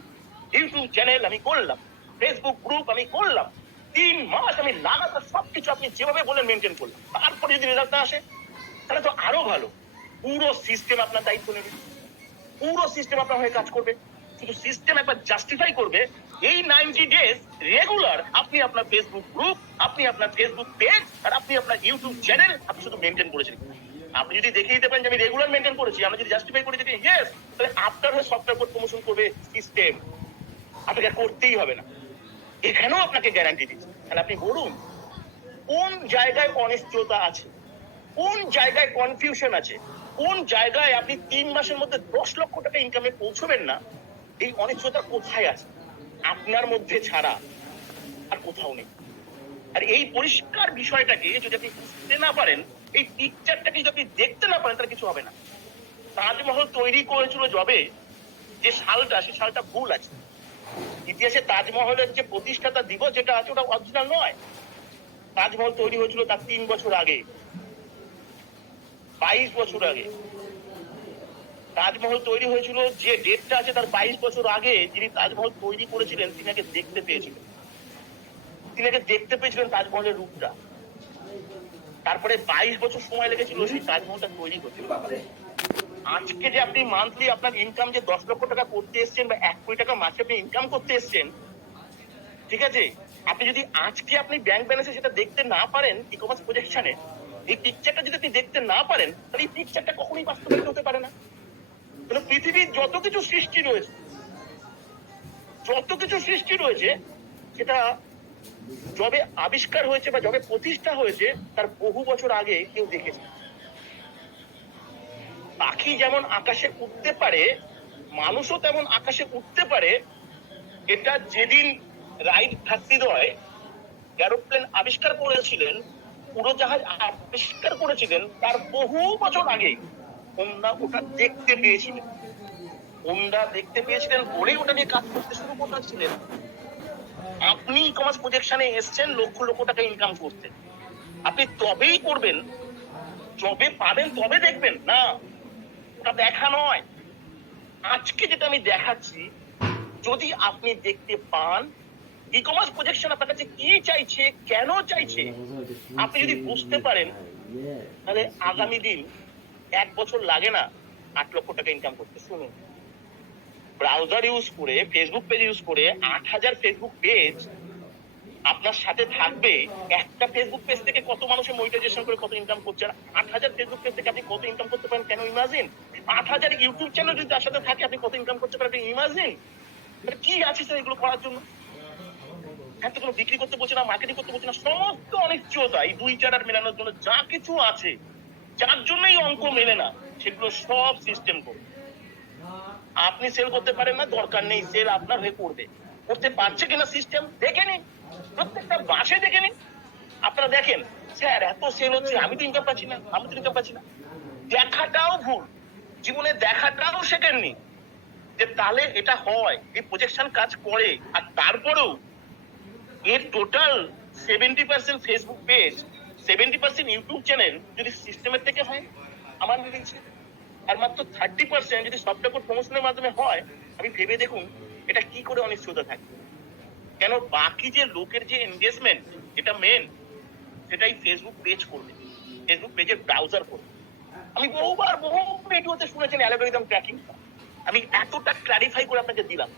ইউটিউব চ্যানেল আমি করলাম, ফেসবুক গ্রুপ আমি করলাম, 3 মাস আমি লাগাতার সবকিছু আপনি যেভাবে বলেন মেনটেন করলাম, তারপরে যদি রেজাল্ট আসে তাহলে তো আরো ভালো। পুরো সিস্টেম আপনার দায়িত্ব নেবে, পুরো সিস্টেম আপনার হয়ে কাজ করবে। শুধু সিস্টেম একবার জাস্টিফাই করবে। এই 90 ডেজ রেগুলার আপনি আপনার ফেসবুক গ্রুপ, আপনি আপনার ফেসবুক পেজ আর আপনি আপনার ইউটিউব চ্যানেল আপনি শুধু মেনটেন করেছেন। আপনি যদি দেখিয়ে দিতে পারেন যে আমি রেগুলার মেনটেন করেছি, আমরা যদি জাস্টিফাই করে দিতে ইয়েস, তাহলে আপনার হয়ে সফটওয়্যার কোড প্রমোশন করবে সিস্টেম, আপনাকে করতেই হবে না। এখানেও আপনাকে গ্যারান্টি দিচ্ছি। তাহলে আপনি বলুন কোন জায়গায় অনিশ্চয়তা আছে, কোন জায়গায় কনফিউশন আছে, কোন জায়গায় আপনি 3 মাসের মধ্যে 10 লক্ষ টাকা ইনকামে পৌঁছবেন না, এই অনিশ্চয়তা কোথায় আছে? আপনার মধ্যে ছাড়া আর কোথাও নেই। আর এই পরিষ্কার বিষয়টাকে যদি আপনি বুঝতে না পারেন, এই পিকচারটাকে যদি আপনি দেখতে না পারেন, তাহলে কিছু হবে না। তাজমহল তৈরি করেছিল যবে, যে সালটা, সেই সালটা ভুল আছে। ইতিহাসে তাজমহলের যে প্রতিষ্ঠাতা দিবস যেটা আছে, ওটা অরিজিনাল নয়। তাজমহল তৈরি হয়েছিল তার 3 বছর আগে, 22 বছর আগে। তাজমহল তৈরি হয়েছিল যে ডেটটা আছে তার 22 বছর আগে। যিনি তাজমহল তৈরি করেছিলেন তিনি আগে দেখতে পেয়েছিলেন, তিনি আগে দেখতে পেয়েছিলেন তাজমহলের রূপটা। তারপরে 22 বছর সময় লেগেছিল সেই তাজমহলটা তৈরি করতে। আজকে যে আপনি মান্থলি আপনার ইনকাম যে 10 লক্ষ টাকা করতে এসছেন বা 1 কোটি টাকা মাসে আপনি ইনকাম করতে এসছেন, ঠিক আছে, আপনি যদি আজকে আপনি ব্যাংক ব্যালেন্সে সেটা দেখতে না পারেন, ই কমার্স প্রজেকশনে এই পিকচারটা যদি আপনি দেখতে না পারেন, তাহলে এই পিকচারটা কখনোই বাস্তবায়িত হতে পারে না। পৃথিবীর যত কিছু সৃষ্টি রয়েছে, যত কিছু সৃষ্টি রয়েছে, সেটা যবে আবিষ্কার হয়েছে বা যবে প্রতিষ্ঠা হয়েছে তার বহু বছর আগে কেউ দেখেছে। পাখি যেমন আকাশে উঠতে পারে, মানুষও তেমন আকাশে উঠতে পারে। এটা যেদিন রাইট ঠাকুরদ্বয় এরোপ্লেন আবিষ্কার করেছিলেন, উড়োজাহাজ আবিষ্কার করেছিলেন, তার বহু বছর আগে ওনারা ওটা দেখতে পেয়েছিলেন। ওনারা দেখতে পেয়েছিলেন বলেই ওটা নিয়ে কাজ করতে শুরু করেছিলেন। আপনি ই কমার্স প্রজেকশনে এসছেন লক্ষ লক্ষ টাকা ইনকাম করতে, আপনি তবেই করবেন, যবে পাবেন তবে দেখবেন না। তা দেখা নয়। আজকে যেটা আমি দেখাচ্ছি, যদি আপনি দেখতে পান ই কমার্স প্রজেকশন আপনার কাছে কি চাইছে, কেন চাইছে, আপনি যদি বুঝতে পারেন, তাহলে আগামী দিন 1 বছর লাগে না 8 লক্ষ টাকা ইনকাম করতে। শুনুন, ব্রাউজার ইউজ করে, ফেসবুক পেজ ইউজ করে 8,000 ফেসবুক পেজ আপনার সাথে থাকবে। একটা ফেসবুক পেজ থেকে কত মানুষের মনিটাইজেশন করে কত ইনকাম করছে, 8,000 ফেসবুক পেজ থেকে আপনি কত ইনকাম করতে পারেন, কেন ইমাজিন। 8,000 ইউটিউব চ্যানেল যদি তার সাথে থাকে আপনি কত ইনকাম করতে পারেন, ইমাজিন। কি আছে স্যার এগুলো করার জন্য? হ্যাঁ, তো কোনো বিক্রি করতে বলছে না, মার্কেটিং করতে বলছে না, সমস্ত অনিশ্চয়তা এই 2 চার মেলানোর জন্য যা কিছু আছে, যার জন্যই অঙ্ক মেলে না, সেগুলো সব সিস্টেম করে। আপনি সেল করতে পারেন না, দরকার নেই, সেল আপনার হয়ে করবে। করতে পারছে কিনা সিস্টেম দেখে নিন, প্রত্যেকটা বাসে দেখে নিন। আপনারা দেখেন, স্যার এত সেল হচ্ছে, আমি তো ইনকাম পাচ্ছি না, আমি তো ইনকাম পাচ্ছি না। দেখাটাও ভুল, জীবনে দেখাটাও শেখেননি যে তাহলে এটা হয়, এই প্রজেকশন কাজ করে। আর তারপরেও এর total 70% Facebook page, 70% YouTube channel যদি সিস্টেমের থেকে হয়, আমার নিচ্ছে, আর মাত্র 30% যদি সফটওয়্যার প্রমোশনের মাধ্যমে হয়, আমি ভেবে দেখুন এটা কি করে অনিশ্চয়তা থাকবে। কেন, বাকি যে লোকের যে এনগেজমেন্ট, এটা মেন, সেটাই ফেসবুক পেজ করবে, ফেসবুক পেজের ব্রাউজার করবে। আমি বহুবার বহু ভিডিওতে শুনেছেন অ্যালগরিদম ট্র্যাকিং, আমি এতটা ক্ল্যারিফাই করে আপনাকে দিলাম,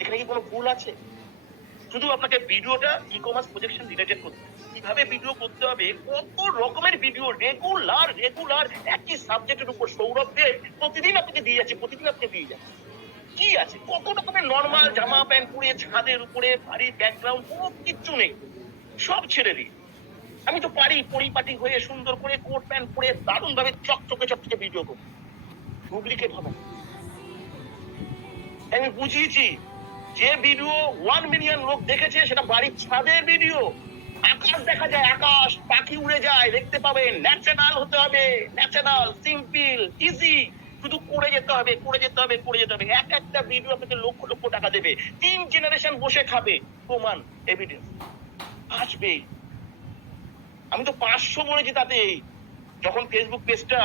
এখানে কি কোনো ভুল আছে? শুধু আপনাকে ভিডিওটা ই কমার্স প্রজেকশন রিলেটেড করতে, কিভাবে ভিডিও করতে হবে, কত রকমের ভিডিও রেগুলার একই সাবজেক্টের উপর সৌরভ দেব প্রতিদিন আপনাকে দিয়ে যাচ্ছে, প্রতিদিন আপনাকে দিয়ে যাচ্ছে। কি আছে, কত রকমের নর্মাল জামা প্যান্ট পরে ছাদের উপরে, বাড়ির ব্যাকগ্রাউন্ড কোনো কিচ্ছু নেই, সব ছেড়ে দিই। আমি তো পারি পরিপাটি হয়ে সুন্দর করে কোট প্যান্ট পরে দারুণ ভাবে চকচকে ভিডিও করব, ডুপ্লিকেট হবে। আমি বুঝিয়েছি, যে ভিডিও 1 মিলিয়ন লোক দেখেছে সেটা বাড়ির ছাদের ভিডিও, আকাশ দেখা যায়, আকাশ, পাখি উড়ে যায়, দেখতে পাবেন। ন্যাচারাল হতে হবে, ন্যাচারাল, সিম্পল, ইজি, শুধু করে যেতে হবে। এক একটা ভিডিও আপনাকে লক্ষ লক্ষ টাকা দেবে, 3 জেনারেশন বসে খাবে, প্রমাণ, এভিডেন্স আসবে। আমি তো 500 বলেছি তাতে। যখন ফেসবুক পেজটা,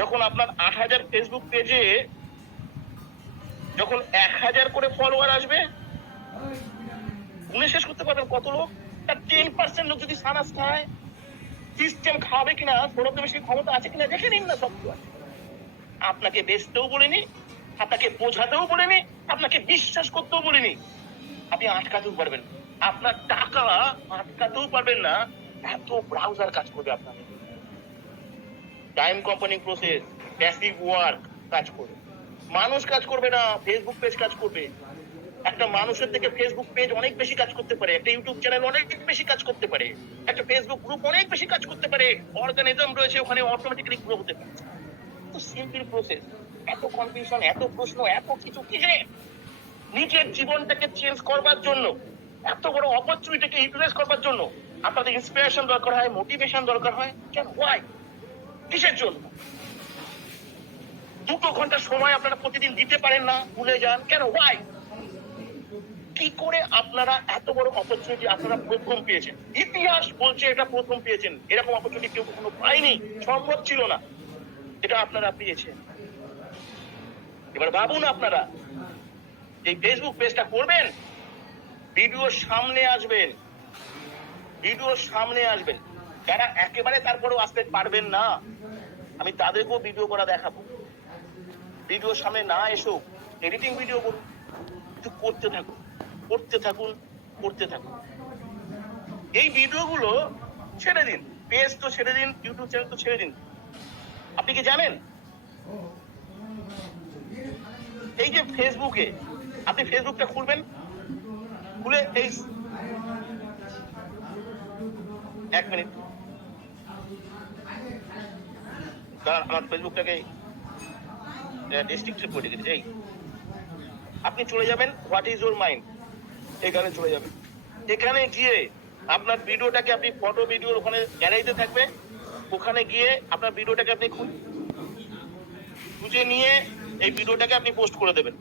যখন আপনার 8,000 ফেসবুক পেজে যখন 1,000 করে ফলোয়ার আসবে, গুণে শেষ করতে পারবেন কত লোক। তার 10% লোক যদি সানাস খায়, সিস্টেম খাবে কিনা, সৌরভ দেবের সেই ক্ষমতা আছে কিনা দেখে নিন না। সব আছে, আপনাকে বেচতেও বলিনি, আপনাকে বোঝাতেও বলিনি, আপনাকে বিশ্বাস করতেও বলিনি। আপনি আটকাতেও পারবেন, আপনার টাকা আটকাতেও পারবেন না। এত ব্রাউজার কাজ করবে আপনার, time compounding process, passive work কাজ করবে, মানুষ কাজ করবে না, ফেসবুক পেজ কাজ করবে। একটা মানুষের থেকে ফেসবুক পেজ অনেক বেশি কাজ করতে পারে, একটা ইউটিউব চ্যানেল অনেক বেশি কাজ করতে পারে, একটা ফেসবুক গ্রুপ অনেক বেশি কাজ করতে পারে, অর্গানিজম রয়েছে ওখানে, অটোমেটিক্যালি গ্রো হতে পারে। তো সিম্পল প্রসেস, এত কনফিউশন, এত প্রশ্ন, এত কিছু কিসে? নিজের জীবনটাকে চেঞ্জ করবার জন্য, এত বড় অপরচুনিটিকে ইউটিলাইজ করবার জন্য আপনাদের ইন্সপিরেশন দরকার হয়, মোটিভেশন দরকার হয়। কেন, ওয়াই, কিসের জন্য? 2 ঘন্টা সময় আপনারা প্রতিদিন দিতে পারেন না, ভুলে যান, কেন, ওয়াই? কি করে আপনারা এত বড় অপরচুনিটি আপনারা প্রথম পেয়েছেন? ইতিহাস বলছে এটা প্রথম পেয়েছেন, এরকম অপরচুনিটি কেউ কখনো পায়নি, সম্ভব ছিল না, এটা আপনারা পেয়েছেন। এবার ভাবুন, আপনারা এই ফেসবুক পেজটা করবেন, ভিডিওর সামনে আসবেন, যারা একেবারে তারপরেও আসতে পারবেন না, আমি তাদেরকেও ভিডিও করা দেখাবো। ভিডিওর সামনে না এসো, এডিটিং ভিডিও করুন, কিন্তু করতে থাকুন। এই ভিডিওগুলো ছেড়ে দিন, পেজ তো ছেড়ে দিন, ইউটিউব চ্যানেল তো ছেড়ে দিন। আপনি কি জানেন, এই যে ফেসবুকে, আপনি ফেসবুকটা খুলবেন, খুলে এই 1 মিনিট দাঁড়ান, আমার ফেসবুকটাকে রেস্ট্রিক্টেড করে দিয়েছি। আপনি চলে যাবেন হোয়াট ইজ ইউর মাইন্ড, এখানে চলে যাবেন। এখানে গিয়ে আপনার ভিডিওটাকে, আপনি ফটো ভিডিওর ওখানে গ্যালারিতে থাকবে, ওখানে গিয়ে আপনার ভিডিওটাকে আপনি খুঁজে নিয়ে এই ভিডিওটাকে আপনি পোস্ট করে দেবেন।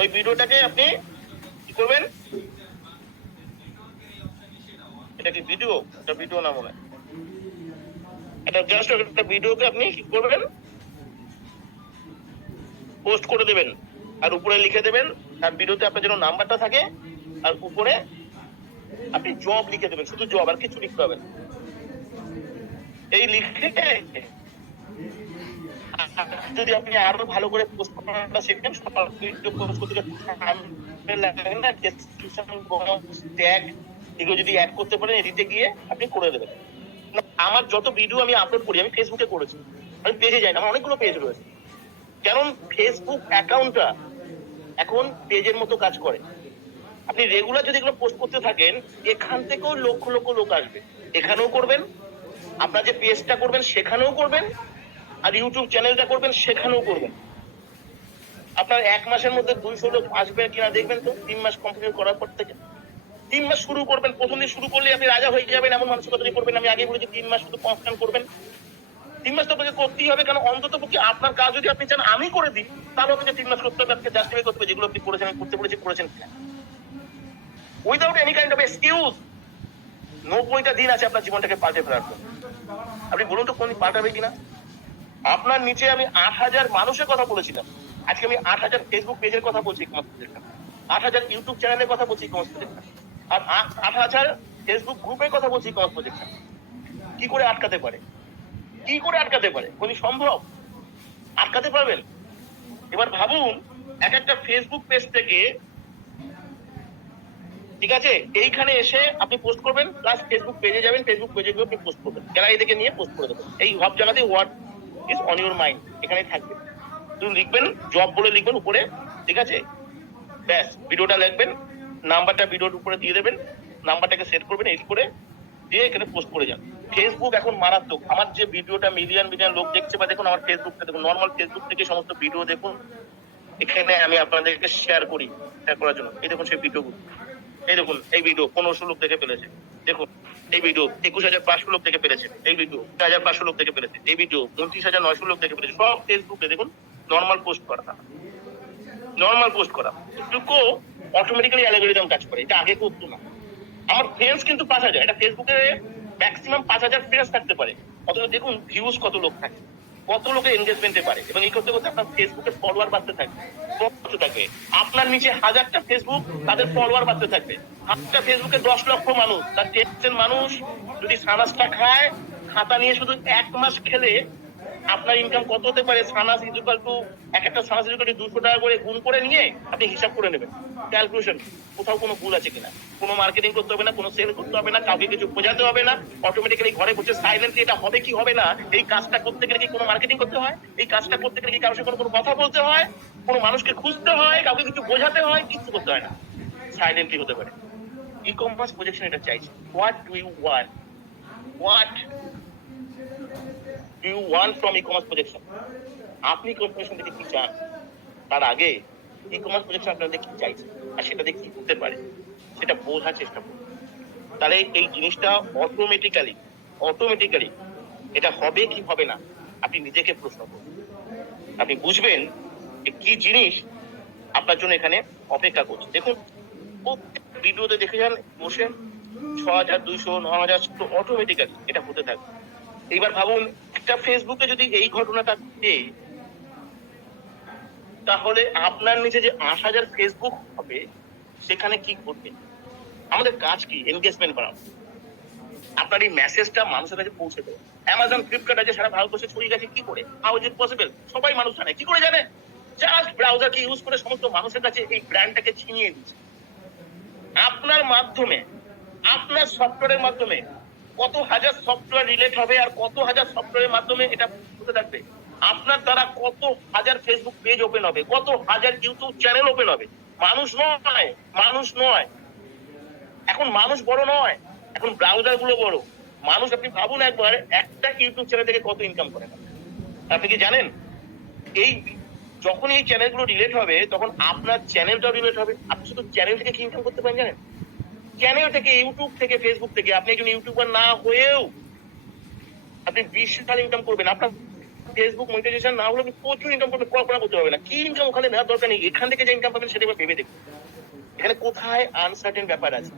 ওই ভিডিওটাকে আপনি কি করবেন, এটা কি ভিডিও, এটা ভিডিও না মনে হয়, জাস্ট একটা ভিডিওকে আপনি কি করবেন, পোস্ট করে দেবেন, আর উপরে লিখে দেবেন, আর ভিডিওতে আপনার যেন নাম্বারটা থাকে, আর উপরে আপনি জব লিখে দেবেন, শুধু জব, আর কিছু লিখতে হবে। এই লিখে যদি আপনি আরো ভালো করে পোস্ট করাটা শিখেন, পোস্ট করতে ট্যাগ এগুলো যদি অ্যাড করতে পারেন এডিটে গিয়ে আপনি করে দেবেন। আমার যত ভিডিও আমি আপলোড করি আমি ফেসবুকে করেছি, আমি পেজে যাই না, আমার অনেকগুলো পেজ রয়েছে, কারণ ফেসবুক অ্যাকাউন্টটা এখন পেজের মতো কাজ করে। আপনি রেগুলার যদি এগুলো পোস্ট করতে থাকেন, এখান থেকেও লক্ষ লক্ষ লোক আসবে, এখানেও করবেন, আপনার যে পেজটা করবেন সেখানেও করবেন, আর ইউটিউব চ্যানেলটা করবেন সেখানেও করবেন। আপনার 1 মাসের মধ্যে 200 লোক আসবে কিনা দেখবেন তো, 3 মাস কমপ্লিট করার পর থেকে। 3 মাস শুরু করবেন, প্রথম দিন শুরু করলে আপনি রাজা হয়ে যাবেন এমন মানসিকতা নিয়ে করবেন। আমি আগে বলেছি 3 মাস শুধু কনস্ট্যান্ট করবেন। 3 মাস তো আপনাকে করতেই হবে, কারণ অন্তত পক্ষে আপনার কাজ যদি আপনি চান আমি করে দিই, তাহলে আপনাকে 3 মাস করতে হবে, আপনাকে জাস্টিফাই করতে হবে যেগুলো আপনি করেছেন, আমি করতে বলেছি করেছেন কিনা, without any kind of excuse. 90টা দিন আছে আপনার জীবনটাকে পাল্টে ফেলার জন্য। আপনি বলুন তো কোন পাল্টাবে কিনা? আপনার নিচে আমি 8,000 মানুষের কথা বলেছিলাম, আজকে আমি 8,000 ফেসবুক পেজের কথা বলছি, 8,000 ইউটিউব চ্যানেলের কথা বলছি, আর 8,000 ফেসবুক গ্রুপের কথা বলছি। কি করে আটকাতে পারে? কি করে আটকাতে পারে? কোনই সম্ভব? আটকাতে পারবেন? এবার ভাবুন, এক একটা ফেসবুক পেজ থেকে, ঠিক আছে, এইখানে এসে আপনি পোস্ট করবেন, প্লাস ফেসবুক পেজে যাবেন, ফেসবুক পেজে গিয়ে আপনি পোস্ট করবেন, গ্যালারি থেকে নিয়ে পোস্ট করে দেবেন। এই সব জায়গাতে what is on your mind এখানে থাকবে। শুধু লিখবেন, জব বলে লিখবেন উপরে, ঠিক আছে, ব্যাস ভিডিওটা লিখবেন, নাম্বারটা ভিডিওর উপরে দিয়ে দেবেন, নাম্বারটাকে সেট করবেন, এডিট করে দিয়ে এখানে পোস্ট করে যান। ফেসবুক এখন মারাত্মক। আমার যে ভিডিওটা মিলিয়ন মিলিয়ন লোক দেখছে, বা দেখুন আমার ফেসবুকটা দেখুন, নর্মাল ফেসবুক থেকে সমস্ত ভিডিও দেখুন, এখানে আমি আপনাদেরকে শেয়ার করি, শেয়ার করার জন্য। এই দেখুন সেই ভিডিওগুলো, এই দেখুন এই ভিডিও 1500 লোক দেখে ফেলেছে, দেখুন এই ভিডিও 21,500 লোক দেখে ফেলেছে, এই ভিডিও 1,500 লোক দেখে ফেলেছে, এই ভিডিও 29,900 লোক দেখে ফেলেছে। সব ফেসবুকে দেখুন নর্মাল পোস্ট করা, নর্মাল পোস্ট করা, একটুকু অটোমেটিক্যালি অ্যালগরিদম কাজ করে, এটা আগে করতো না। আমার ফ্রেন্ডস কিন্তু 5,000, এটা ফেসবুকে ম্যাক্সিমাম 5,000 ফ্রেন্ডস থাকতে পারে, অথচ দেখুন ভিউজ কত লোক থাকে, কত লোকের এনগেজমেন্টে পারে, এবং এই করতে করতে আপনার ফেসবুকের ফলোয়ার বাড়তে থাকবে, থাকবে। আপনার নিচে 1000টা ফেসবুক, তাদের ফলোয়ার বাড়তে থাকবে। 1000টা ফেসবুকে 10 লক্ষ মানুষ, তার 10 মানুষ যদি সানাসটা খায়, খাতা নিয়ে শুধু 1 মাস খেলে আপনার ইনকাম কত হতে পারে? সানাস ইকুয়াল টু, এক একটা সানাস ইকুয়াল টু 200 টাকা করে গুণ করে নিয়ে আপনি হিসাব করে নেবেন, ক্যালকুলেশন কোথাও কোনো ভুল আছে কিনা। কোনো মার্কেটিং করতে হবে না, কোনো সেল করতে হবে না, কাউকে কিছু বোঝাতে হবে না, অটোমেটিক্যালি ঘরে বসে সাইলেন্টলি এটা হবে কি হবে না, এই কাজটা করতে গেলে কি কোনো মার্কেটিং করতে হয়? এই কাজটা করতে গেলে কি কারোর সাথে কোনো কথা বলতে হয়? কোনো মানুষকে খুঁজতে হয়? কাউকে কিছু বোঝাতে হয়? কিছু করতে হয় না, সাইলেন্টলি হতে পারে। ই কমার্স প্রজেকশন এটা চাইছে। What do you want? What do you want from e commerce projection? আপনি কর্পোরেশন থেকে কি চান? তার আগে ই কমার্স প্রজেকশন আপনাদের কি চাইছে, আর সেটা দিয়ে কি করতে পারে সেটা বোঝার চেষ্টা করুন। তাহলে এই জিনিসটা অটোমেটিক্যালি এটা হবে কি হবে না, আপনি নিজেকে প্রশ্ন করুন, আপনি বুঝবেন যে কি জিনিস আপনার জন্য এখানে অপেক্ষা করছে। দেখুন প্রত্যেক ভিডিওতে দেখে যান বসে 6,200, 9,000 অটোমেটিক্যালি এটা হতে থাকবে। এইবার ভাবুন, একটা ফেসবুকে যদি এই ঘটনাটা ঘটে, তাহলে আপনার নিচে যে 8,000 ফেসবুক হবে সেখানে কি ঘটবে? আমাদের কাজ কি? এনগেজমেন্ট করা। আপনার এই মেসেজটা মানুষের কাছে পৌঁছে দেবে। অ্যামাজন, ফ্লিপকার্ট আছে সারা ভারতবর্ষে ছড়িয়ে গেছে, কি করে? How is it possible? সবাই মানুষ জানে, কি করে জানে? জাস্ট ব্রাউজারকে ইউজ করে সমস্ত মানুষের কাছে এই ব্র্যান্ডটাকে ছিনিয়ে দিচ্ছে। আপনার মাধ্যমে, আপনার সফটওয়্যারের মাধ্যমে কত হাজার সফটওয়্যার রিলেট হবে, আর কত হাজার সফটওয়্যারের মাধ্যমে এটা হতে থাকবে। আপনার দ্বারা কত হাজার ফেসবুক পেজ ওপেন হবে, কত হাজার ইউটিউব চ্যানেল ওপেন হবে। মানুষ নয়, এখন মানুষ বড় নয়, এখন ব্রাউজার গুলো বড়। মানুষ, আপনি ভাবুন একবার, একটা ইউটিউব চ্যানেল থেকে কত ইনকাম করে না, আপনি কি জানেন? এই যখন এই চ্যানেলগুলো রিলেট হবে, তখন আপনার চ্যানেলটাও রিলেট হবে। আপনি শুধু চ্যানেল থেকে কি ইনকাম করতে পারেন জানেন? চ্যানেল থেকে, ইউটিউব থেকে, ফেসবুক থেকে। আপনি একজন ইউটিউবার না হয়েও আপনি বিশাল ইনকাম করবেন। আপনার ফেসবুক মনিটাইজেশন না হলে আপনি প্রচুর ইনকাম করবেন, কল্পনা করতে হবে না। কি ইনকাম ওখানে নেওয়ার দরকার নেই, এখান থেকে যে ইনকাম পাবেন সেটা এবার ভেবে দেখুন। এখানে কোথায় আনসার্টেন ব্যাপার আছে?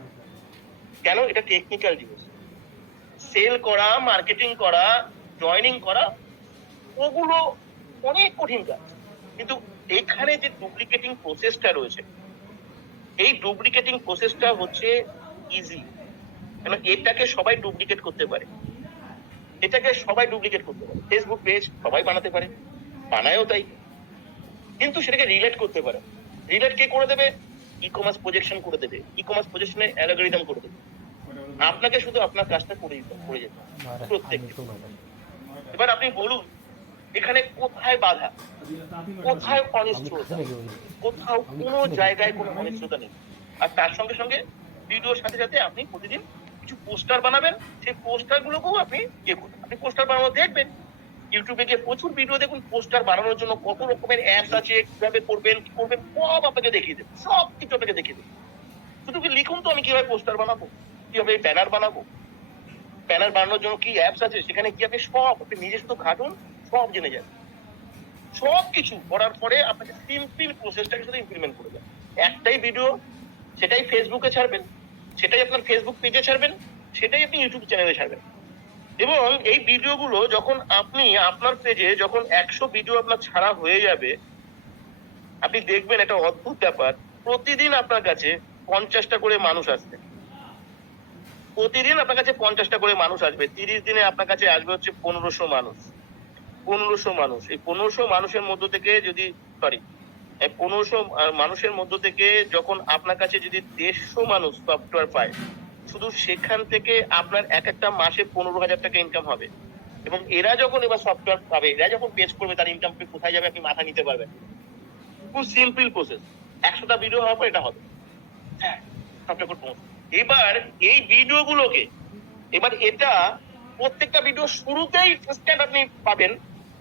কেন? এটা টেকনিক্যাল জিনিস। সেল করা, মার্কেটিং করা, জয়েনিং করা, ওগুলো অনেক কঠিন কাজ। কিন্তু এখানে যে ডুপ্লিকেটিং প্রসেসটা রয়েছে, এই ডুপ্লিকেটিং প্রসেসটা হচ্ছে ইজি। কারণ এটাকে সবাই ডুপ্লিকেট করতে পারে, এটাকে সবাই ডুপ্লিকেট করতে পারে। ফেসবুক পেজ সবাই বানাতে পারে, বানায়ও তাই, কিন্তু সেটাকে রিলেট করতে পারে। রিলেট কে করে দেবে? ই কমার্স প্রজেকশন করে দেবে, ই কমার্স প্রজেকশনে অ্যালগরিদম করে দেবে। আপনাকে শুধু আপনার কাজটা করে যেতে প্রত্যেক। এবার আপনি বলুন এখানে কোথায় বাধা, কোথায় অনিশ্চয়তা? কোথাও কোনো জায়গায় কোনো অনিশ্চয়তা নেই। আর তার সঙ্গে সঙ্গে ভিডিওর সাথে সাথে আপনি প্রতিদিন কিছু পোস্টার বানাবেন, সেই পোস্টার গুলোকেও আপনি ইয়ে করবেন। আপনি পোস্টার বানানো দেখবেন, ইউটিউবে গিয়ে প্রচুর ভিডিও দেখুন পোস্টার বানানোর জন্য কত রকমের অ্যাপস আছে, কিভাবে করবেন কি করবেন সব আপনাকে দেখিয়ে দেবে, সব কিছু আপনাকে দেখিয়ে দেবে। শুধু কি লিখুন তো আমি কিভাবে পোস্টার বানাবো, কিভাবে ব্যানার বানাবো, ব্যানার বানানোর জন্য কি অ্যাপস আছে, সেখানে কি আপনি সব আপনি নিজে শুধু ঘাটুন, সব জেনে যান। সব কিছু করার পরে আপনাকে সিম্পল প্রসেসটাকে শুধু ইমপ্লিমেন্ট করে দেন। একটাই ভিডিও, সেটাই ফেসবুকে ছাড়বেন, সেটাই আপনার ফেসবুক পেজে ছাড়বেন, সেটাই আপনি ইউটিউব চ্যানেলে ছাড়বেন। এবং এই ভিডিওগুলো যখন আপনি আপনার পেজে যখন 100 ভিডিও আপনার ছাড়া হয়ে যাবে, আপনি দেখবেন একটা অদ্ভুত ব্যাপার, প্রতিদিন আপনার কাছে 50টা করে মানুষ আসবে। প্রতিদিন আপনার কাছে 50টা করে মানুষ আসবে। 30 দিনে আপনার কাছে আসবে হচ্ছে 1500 মানুষ। 1500 মানুষ, এই 1500 মানুষের মধ্য থেকে যদি সরি 1500 মানুষের মধ্য থেকে যখন আপনার কাছে যদি 150 মানুষ সফটওয়্যার পায়, শুধু সেখান থেকে আপনার এক একটা মাসে 15,000 টাকা ইনকাম হবে। এবং এরা যখন এবার সফটওয়্যার পাবে, এরা যখন পেজ করবে, তার ইনকাম কোথায় যাবে আপনি মাথা নিতে পারবেন। খুব সিম্পল প্রসেস, 100টা ভিডিও হওয়ার পর এটা হবে। হ্যাঁ, সফটওয়্যার। এবার এই ভিডিওগুলোকে, এবার এটা প্রত্যেকটা ভিডিও শুরুতেই ইনস্ট্যান্ট আপনি পাবেন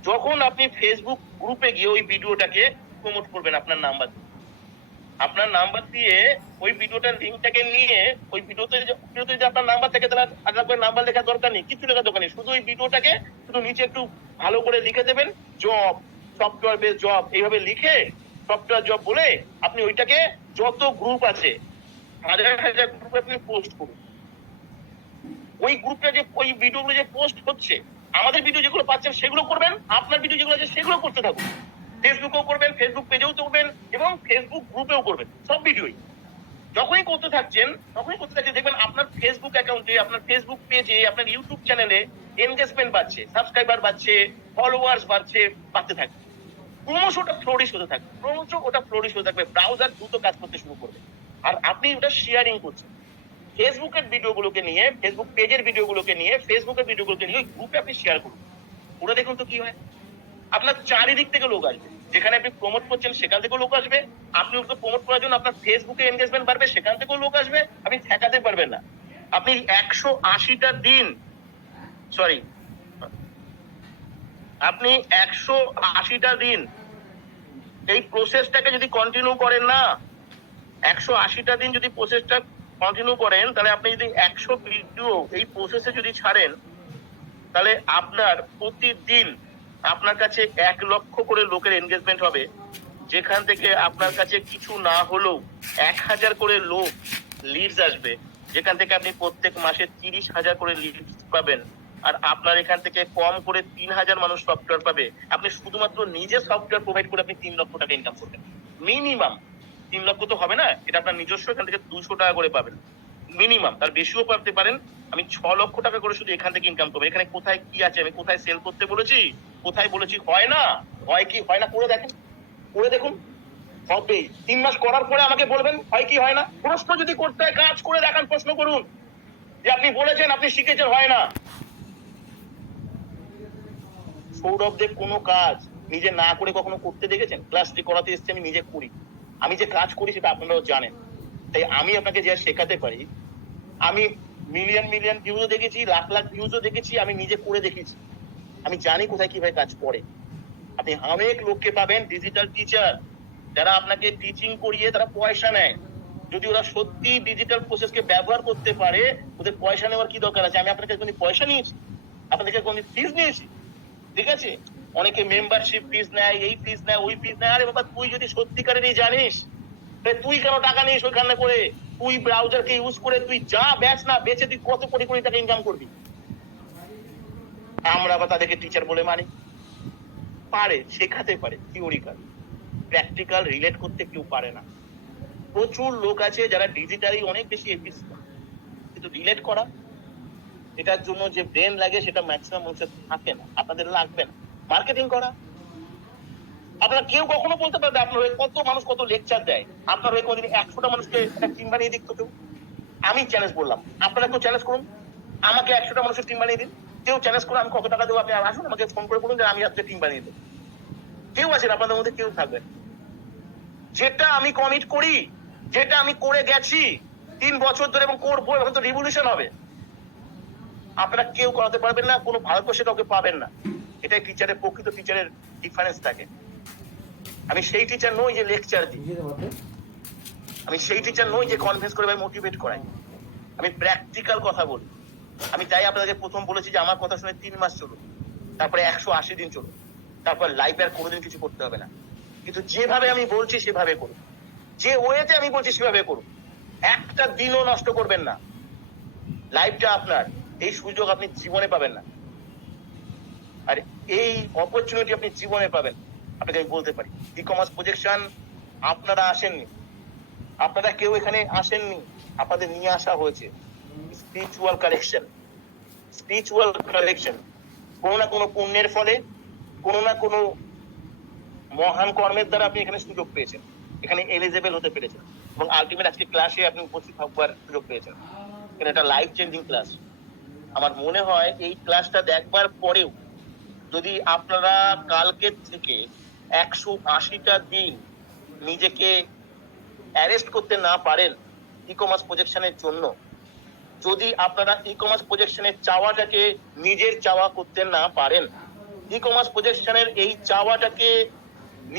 যখন আপনি ফেসবুক গ্রুপে গিয়ে ওই ভিডিওটাকে প্রমোট করবেন আপনার নাম্বার দিয়ে। আপনার নাম্বার দিয়ে ওই ভিডিওটার লিঙ্কটাকে নিয়ে ওই ভিডিওতে যদি আপনার নাম্বার থাকে তাহলে আলাদা করে নাম্বার লেখার দরকার নেই, কিছু লেখার দরকার নেই। শুধু ওই ভিডিওটাকে শুধু নিচে একটু ভালো করে লিখে দেবেন, জব, সফটওয়্যার বেস জব, এইভাবে লিখে সফটওয়্যার জব বলে আপনি ওইটাকে যত গ্রুপ আছে, হাজার হাজার গ্রুপে আপনি পোস্ট করুন। ওই গ্রুপটা যে ওই ভিডিওগুলো যে পোস্ট হচ্ছে, আমাদের ভিডিও যেগুলো পাচ্ছেন সেগুলো করবেন, আপনার ভিডিও যেগুলো আছে সেগুলো করতে থাকুন। ফেসবুকেও করবেন, ফেসবুক পেজেও করবেন এবং ফেসবুক গ্রুপেও করবেন, সব ভিডিওই যখনই করতে থাকছেন দেখবেন আপনার ফেসবুক অ্যাকাউন্টে, আপনার ফেসবুক পেজে, আপনার ইউটিউব চ্যানেলে এনগেজমেন্ট বাড়ছে, সাবস্ক্রাইবার বাড়ছে, ফলোয়ার্স বাড়ছে, বাড়তে থাকবে। ক্রমশ ওটা ফ্লোরিশ হতে থাকবে, ক্রমশ ওটা ফ্লোরিশ হতে থাকবে, ব্রাউজার দ্রুত কাজ করতে শুরু করবে। আর আপনি ওটা শেয়ারিং করছেন ফেসবুকের ভিডিওগুলোকে নিয়ে, ফেসবুক পেজের ভিডিওগুলোকে নিয়ে, ফেসবুকের ভিডিওগুলোকে নিয়ে ওই গ্রুপে আপনি শেয়ার করুন। ওরা দেখুন তো কি হয়, আপনার চারিদিক থেকে লোক আসবে। যেখানে আপনি প্রমোট করছেন সেখান থেকেও লোক আসবে, আপনি ওকে প্রমোট করার জন্য আপনার ফেসবুকে এনগেজমেন্ট বাড়বে, সেখান থেকেও লোক আসবে। আপনি ঠেকাতে পারবেন না। আপনি 180টা দিন, সরি, আপনি 180টা দিন এই প্রসেসটাকে যদি কন্টিনিউ করেন না, 180টা দিন যদি প্রসেসটা কন্টিনিউ করেন, তাহলে আপনি যদি 100 ভিডিও এই প্রসেসে যদি ছাড়েন, তাহলে আপনার প্রতিদিন আপনার কাছে 1 লক্ষ করে লোকের এনগেজমেন্ট হবে, যেখান থেকে আপনার কাছে কিছু না হলেও 1000 করে লোক লিডস আসবে, যেখান থেকে আপনি প্রত্যেক মাসে 30,000 করে লিডস পাবেন। আর আপনার এখান থেকে কম করে 3,000 মানুষ সফটওয়্যার পাবে। আপনি শুধুমাত্র নিজে সফটওয়্যার প্রোভাইড করে আপনি 3 লক্ষ টাকা ইনকাম করবেন মিনিমাম। 3 লক্ষ তো হবে না, এটা আপনার নিজস্ব, এখান থেকে 200 টাকা করে পাবেন মিনিমাম, তার বেশিও পারতে পারেন। আমি 6 লক্ষ টাকা করে শুধু এখান থেকে ইনকাম করবো। এখানে কোথায় কি আছে, আমি কোথায় সেল করতে বলেছি, কোথায় বলেছি হয় না, হয় কি হয় না করে দেখেন, করে দেখুন, হবে। 3 মাস করার পরে আমাকে বলবেন হয় কি হয় না। প্রশ্ন যদি করতে হয়, কাজ করে দেখান, প্রশ্ন করুন যে আপনি বলেছেন, আপনি শিখেছেন, হয় না। সৌরভদেব কোনো কাজ নিজে না করে কখনো করতে দেখেছেন? ক্লাস করাতে এসছে, আমি নিজে করি, আমি যে কাজ করি সেটা আপনারাও জানেন। তাই আমি আপনাকে যা শেখাতে পারি, আমি মিলিয়ন মিলিয়ন ভিউজও দেখেছি, লাখ লাখ ভিউজও দেখেছি, আমি নিজে করে দেখেছি, আমি জানি কোথায় কিভাবে কাজ করে। আপনি অনেক লোককে পাবেন ডিজিটাল টিচার, যারা আপনাকে টিচিং করিয়ে তারা পয়সা নেয়। যদি ওরা সত্যি ডিজিটাল প্রসেসকে ব্যবহার করতে পারে, ওদের পয়সা নেওয়ার কি দরকার আছে? আমি আপনাকে কোনো পয়সা নিয়েছি? আপনাদেরকে কোনো ফিজ নিয়েছি? ঠিক আছে, অনেকে মেম্বারশিপ ফিজ নেয়, এই ফিজ নেয়, ওই ফিজ নেয়। আরে বাবা, তুই যদি সত্যিকারেরই জানিস, তুই কেন টাকা নিস ওইখানে করে? তুই ব্রাউজারকে ইউজ করে তুই যা বেচ না বেচে তুই কত কোটি কোটি টাকা ইনকাম করবি। আমরা আবার তাদেরকে টিচার বলে মানি। পারে, শেখাতে পারে, থিওরিক্যাল, প্র্যাকটিক্যাল রিলেট করতে কেউ পারে না। প্রচুর লোক আছে যারা ডিজিটালি অনেক বেশি এফিসিয়েন্ট, কিন্তু রিলেট করা, এটার জন্য যে ব্রেন লাগে সেটা ম্যাক্সিমাম মানুষের থাকে না, আপনাদের লাগবে না। মার্কেটিং করা, আপনারা কেউ কখনো বলতে পারবে আপনার হয়ে কত মানুষ কত লেকচার দেয়, আপনার হয়ে কোনদিন 100টা মানুষকে একটা টিম বানিয়ে দিত কেউ? আমি চ্যালেঞ্জ বললাম, আপনারা কেউ চ্যালেঞ্জ করুন, আমাকে 100টা মানুষের টিম বানিয়ে দিন। কেউ চ্যালেঞ্জ করুন, আমি কত টাকা দেবো, আপনি আসুন আমাকে ফোন করে বলুন যে আমি আপনাকে টিম বানিয়ে দেবো। কেউ আছেন আপনাদের মধ্যে? কেউ থাকবেন? যেটা আমি কমিট করি, যেটা আমি করে গেছি 3 বছর ধরে এবং করবো, এখন তো রিভলিউশন হবে, আপনারা কেউ করাতে পারবেন না, কোনো ভারতবর্ষে কাউকে পাবেন না। এটাই টিচারের, প্রকৃত টিচারের ডিফারেন্স থাকে। আমি সেই টিচার নই যে লেকচার দিই, আমি সেই টিচার নই যে কনভিন্স করে বা মোটিভেট করাই, আমি প্র্যাকটিক্যাল কথা বলি। আমি তাই আপনাদেরকে প্রথম বলেছি যে আমার কথা শুনে 3 মাস চলুন, তারপরে 180 দিন চলুন, তারপর লাইফে আর কোনোদিন কিছু করতে হবে না। কিন্তু যেভাবে আমি বলছি সেভাবে করুন, যে ওয়েতে আমি বলছি সেভাবে করুন, একটা দিনও নষ্ট করবেন না। লাইফটা আপনার, এই সুযোগ আপনি জীবনে পাবেন না, আর এই অপরচুনিটি আপনি জীবনে পাবেন। আপনাকে আমি বলতে পারি, ই কমার্স প্রজেকশন আপনারা আসেননি, আপনারা কেউ এখানে আসেননি, আপনাদের নিয়ে আসা হয়েছে স্পিরিচুয়াল কালেকশন। স্পিরিচুয়াল কালেকশন কোনো না কোনো পুণ্যের ফলে, কোনো না কোনো মহান কর্মের দ্বারা আপনি এখানে সুযোগ পেয়েছেন, এখানে এলিজেবল হতে পেরেছেন, এবং আলটিমেট আজকে ক্লাসে আপনি উপস্থিত থাকবার সুযোগ পেয়েছেন। এটা লাইফ চেঞ্জিং ক্লাস। আমার মনে হয় এই ক্লাসটা দেখবার পরেও যদি আপনারা কালকে থেকে 180টা দিন নিজেকে অ্যারেস্ট করতে না পারেন ই কমার্স প্রজেকশনের জন্য, যদি আপনারা ই কমার্স প্রজেকশনের চাওয়াটাকে নিজের চাওয়া করতে না পারেন, ই কমার্স প্রজেকশনের এই চাওয়াটাকে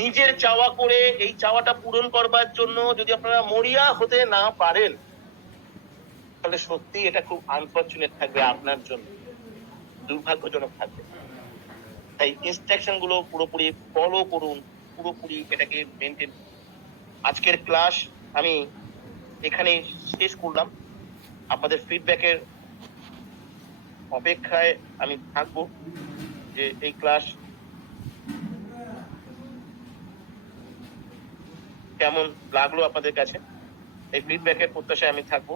নিজের চাওয়া করে এই চাওয়াটা পূরণ করবার জন্য যদি আপনারা মরিয়া হতে না পারেন, তাহলে সত্যি এটা খুব আনফরচুনেট থাকবে আপনার জন্য, দুর্ভাগ্যজনক থাকবে। তাই ইনস্ট্রাকশন গুলো পুরোপুরি ফলো করুন, পুরোপুরি এটাকে মেনটেন। আজকের ক্লাস আমি এখানে শেষ করলাম, আপনাদের ফিডব্যাকের অপেক্ষায় আমি থাকবো যে এই ক্লাস কেমন লাগলো আপনাদের কাছে, এই ফিডব্যাকের প্রত্যাশায় আমি থাকবো।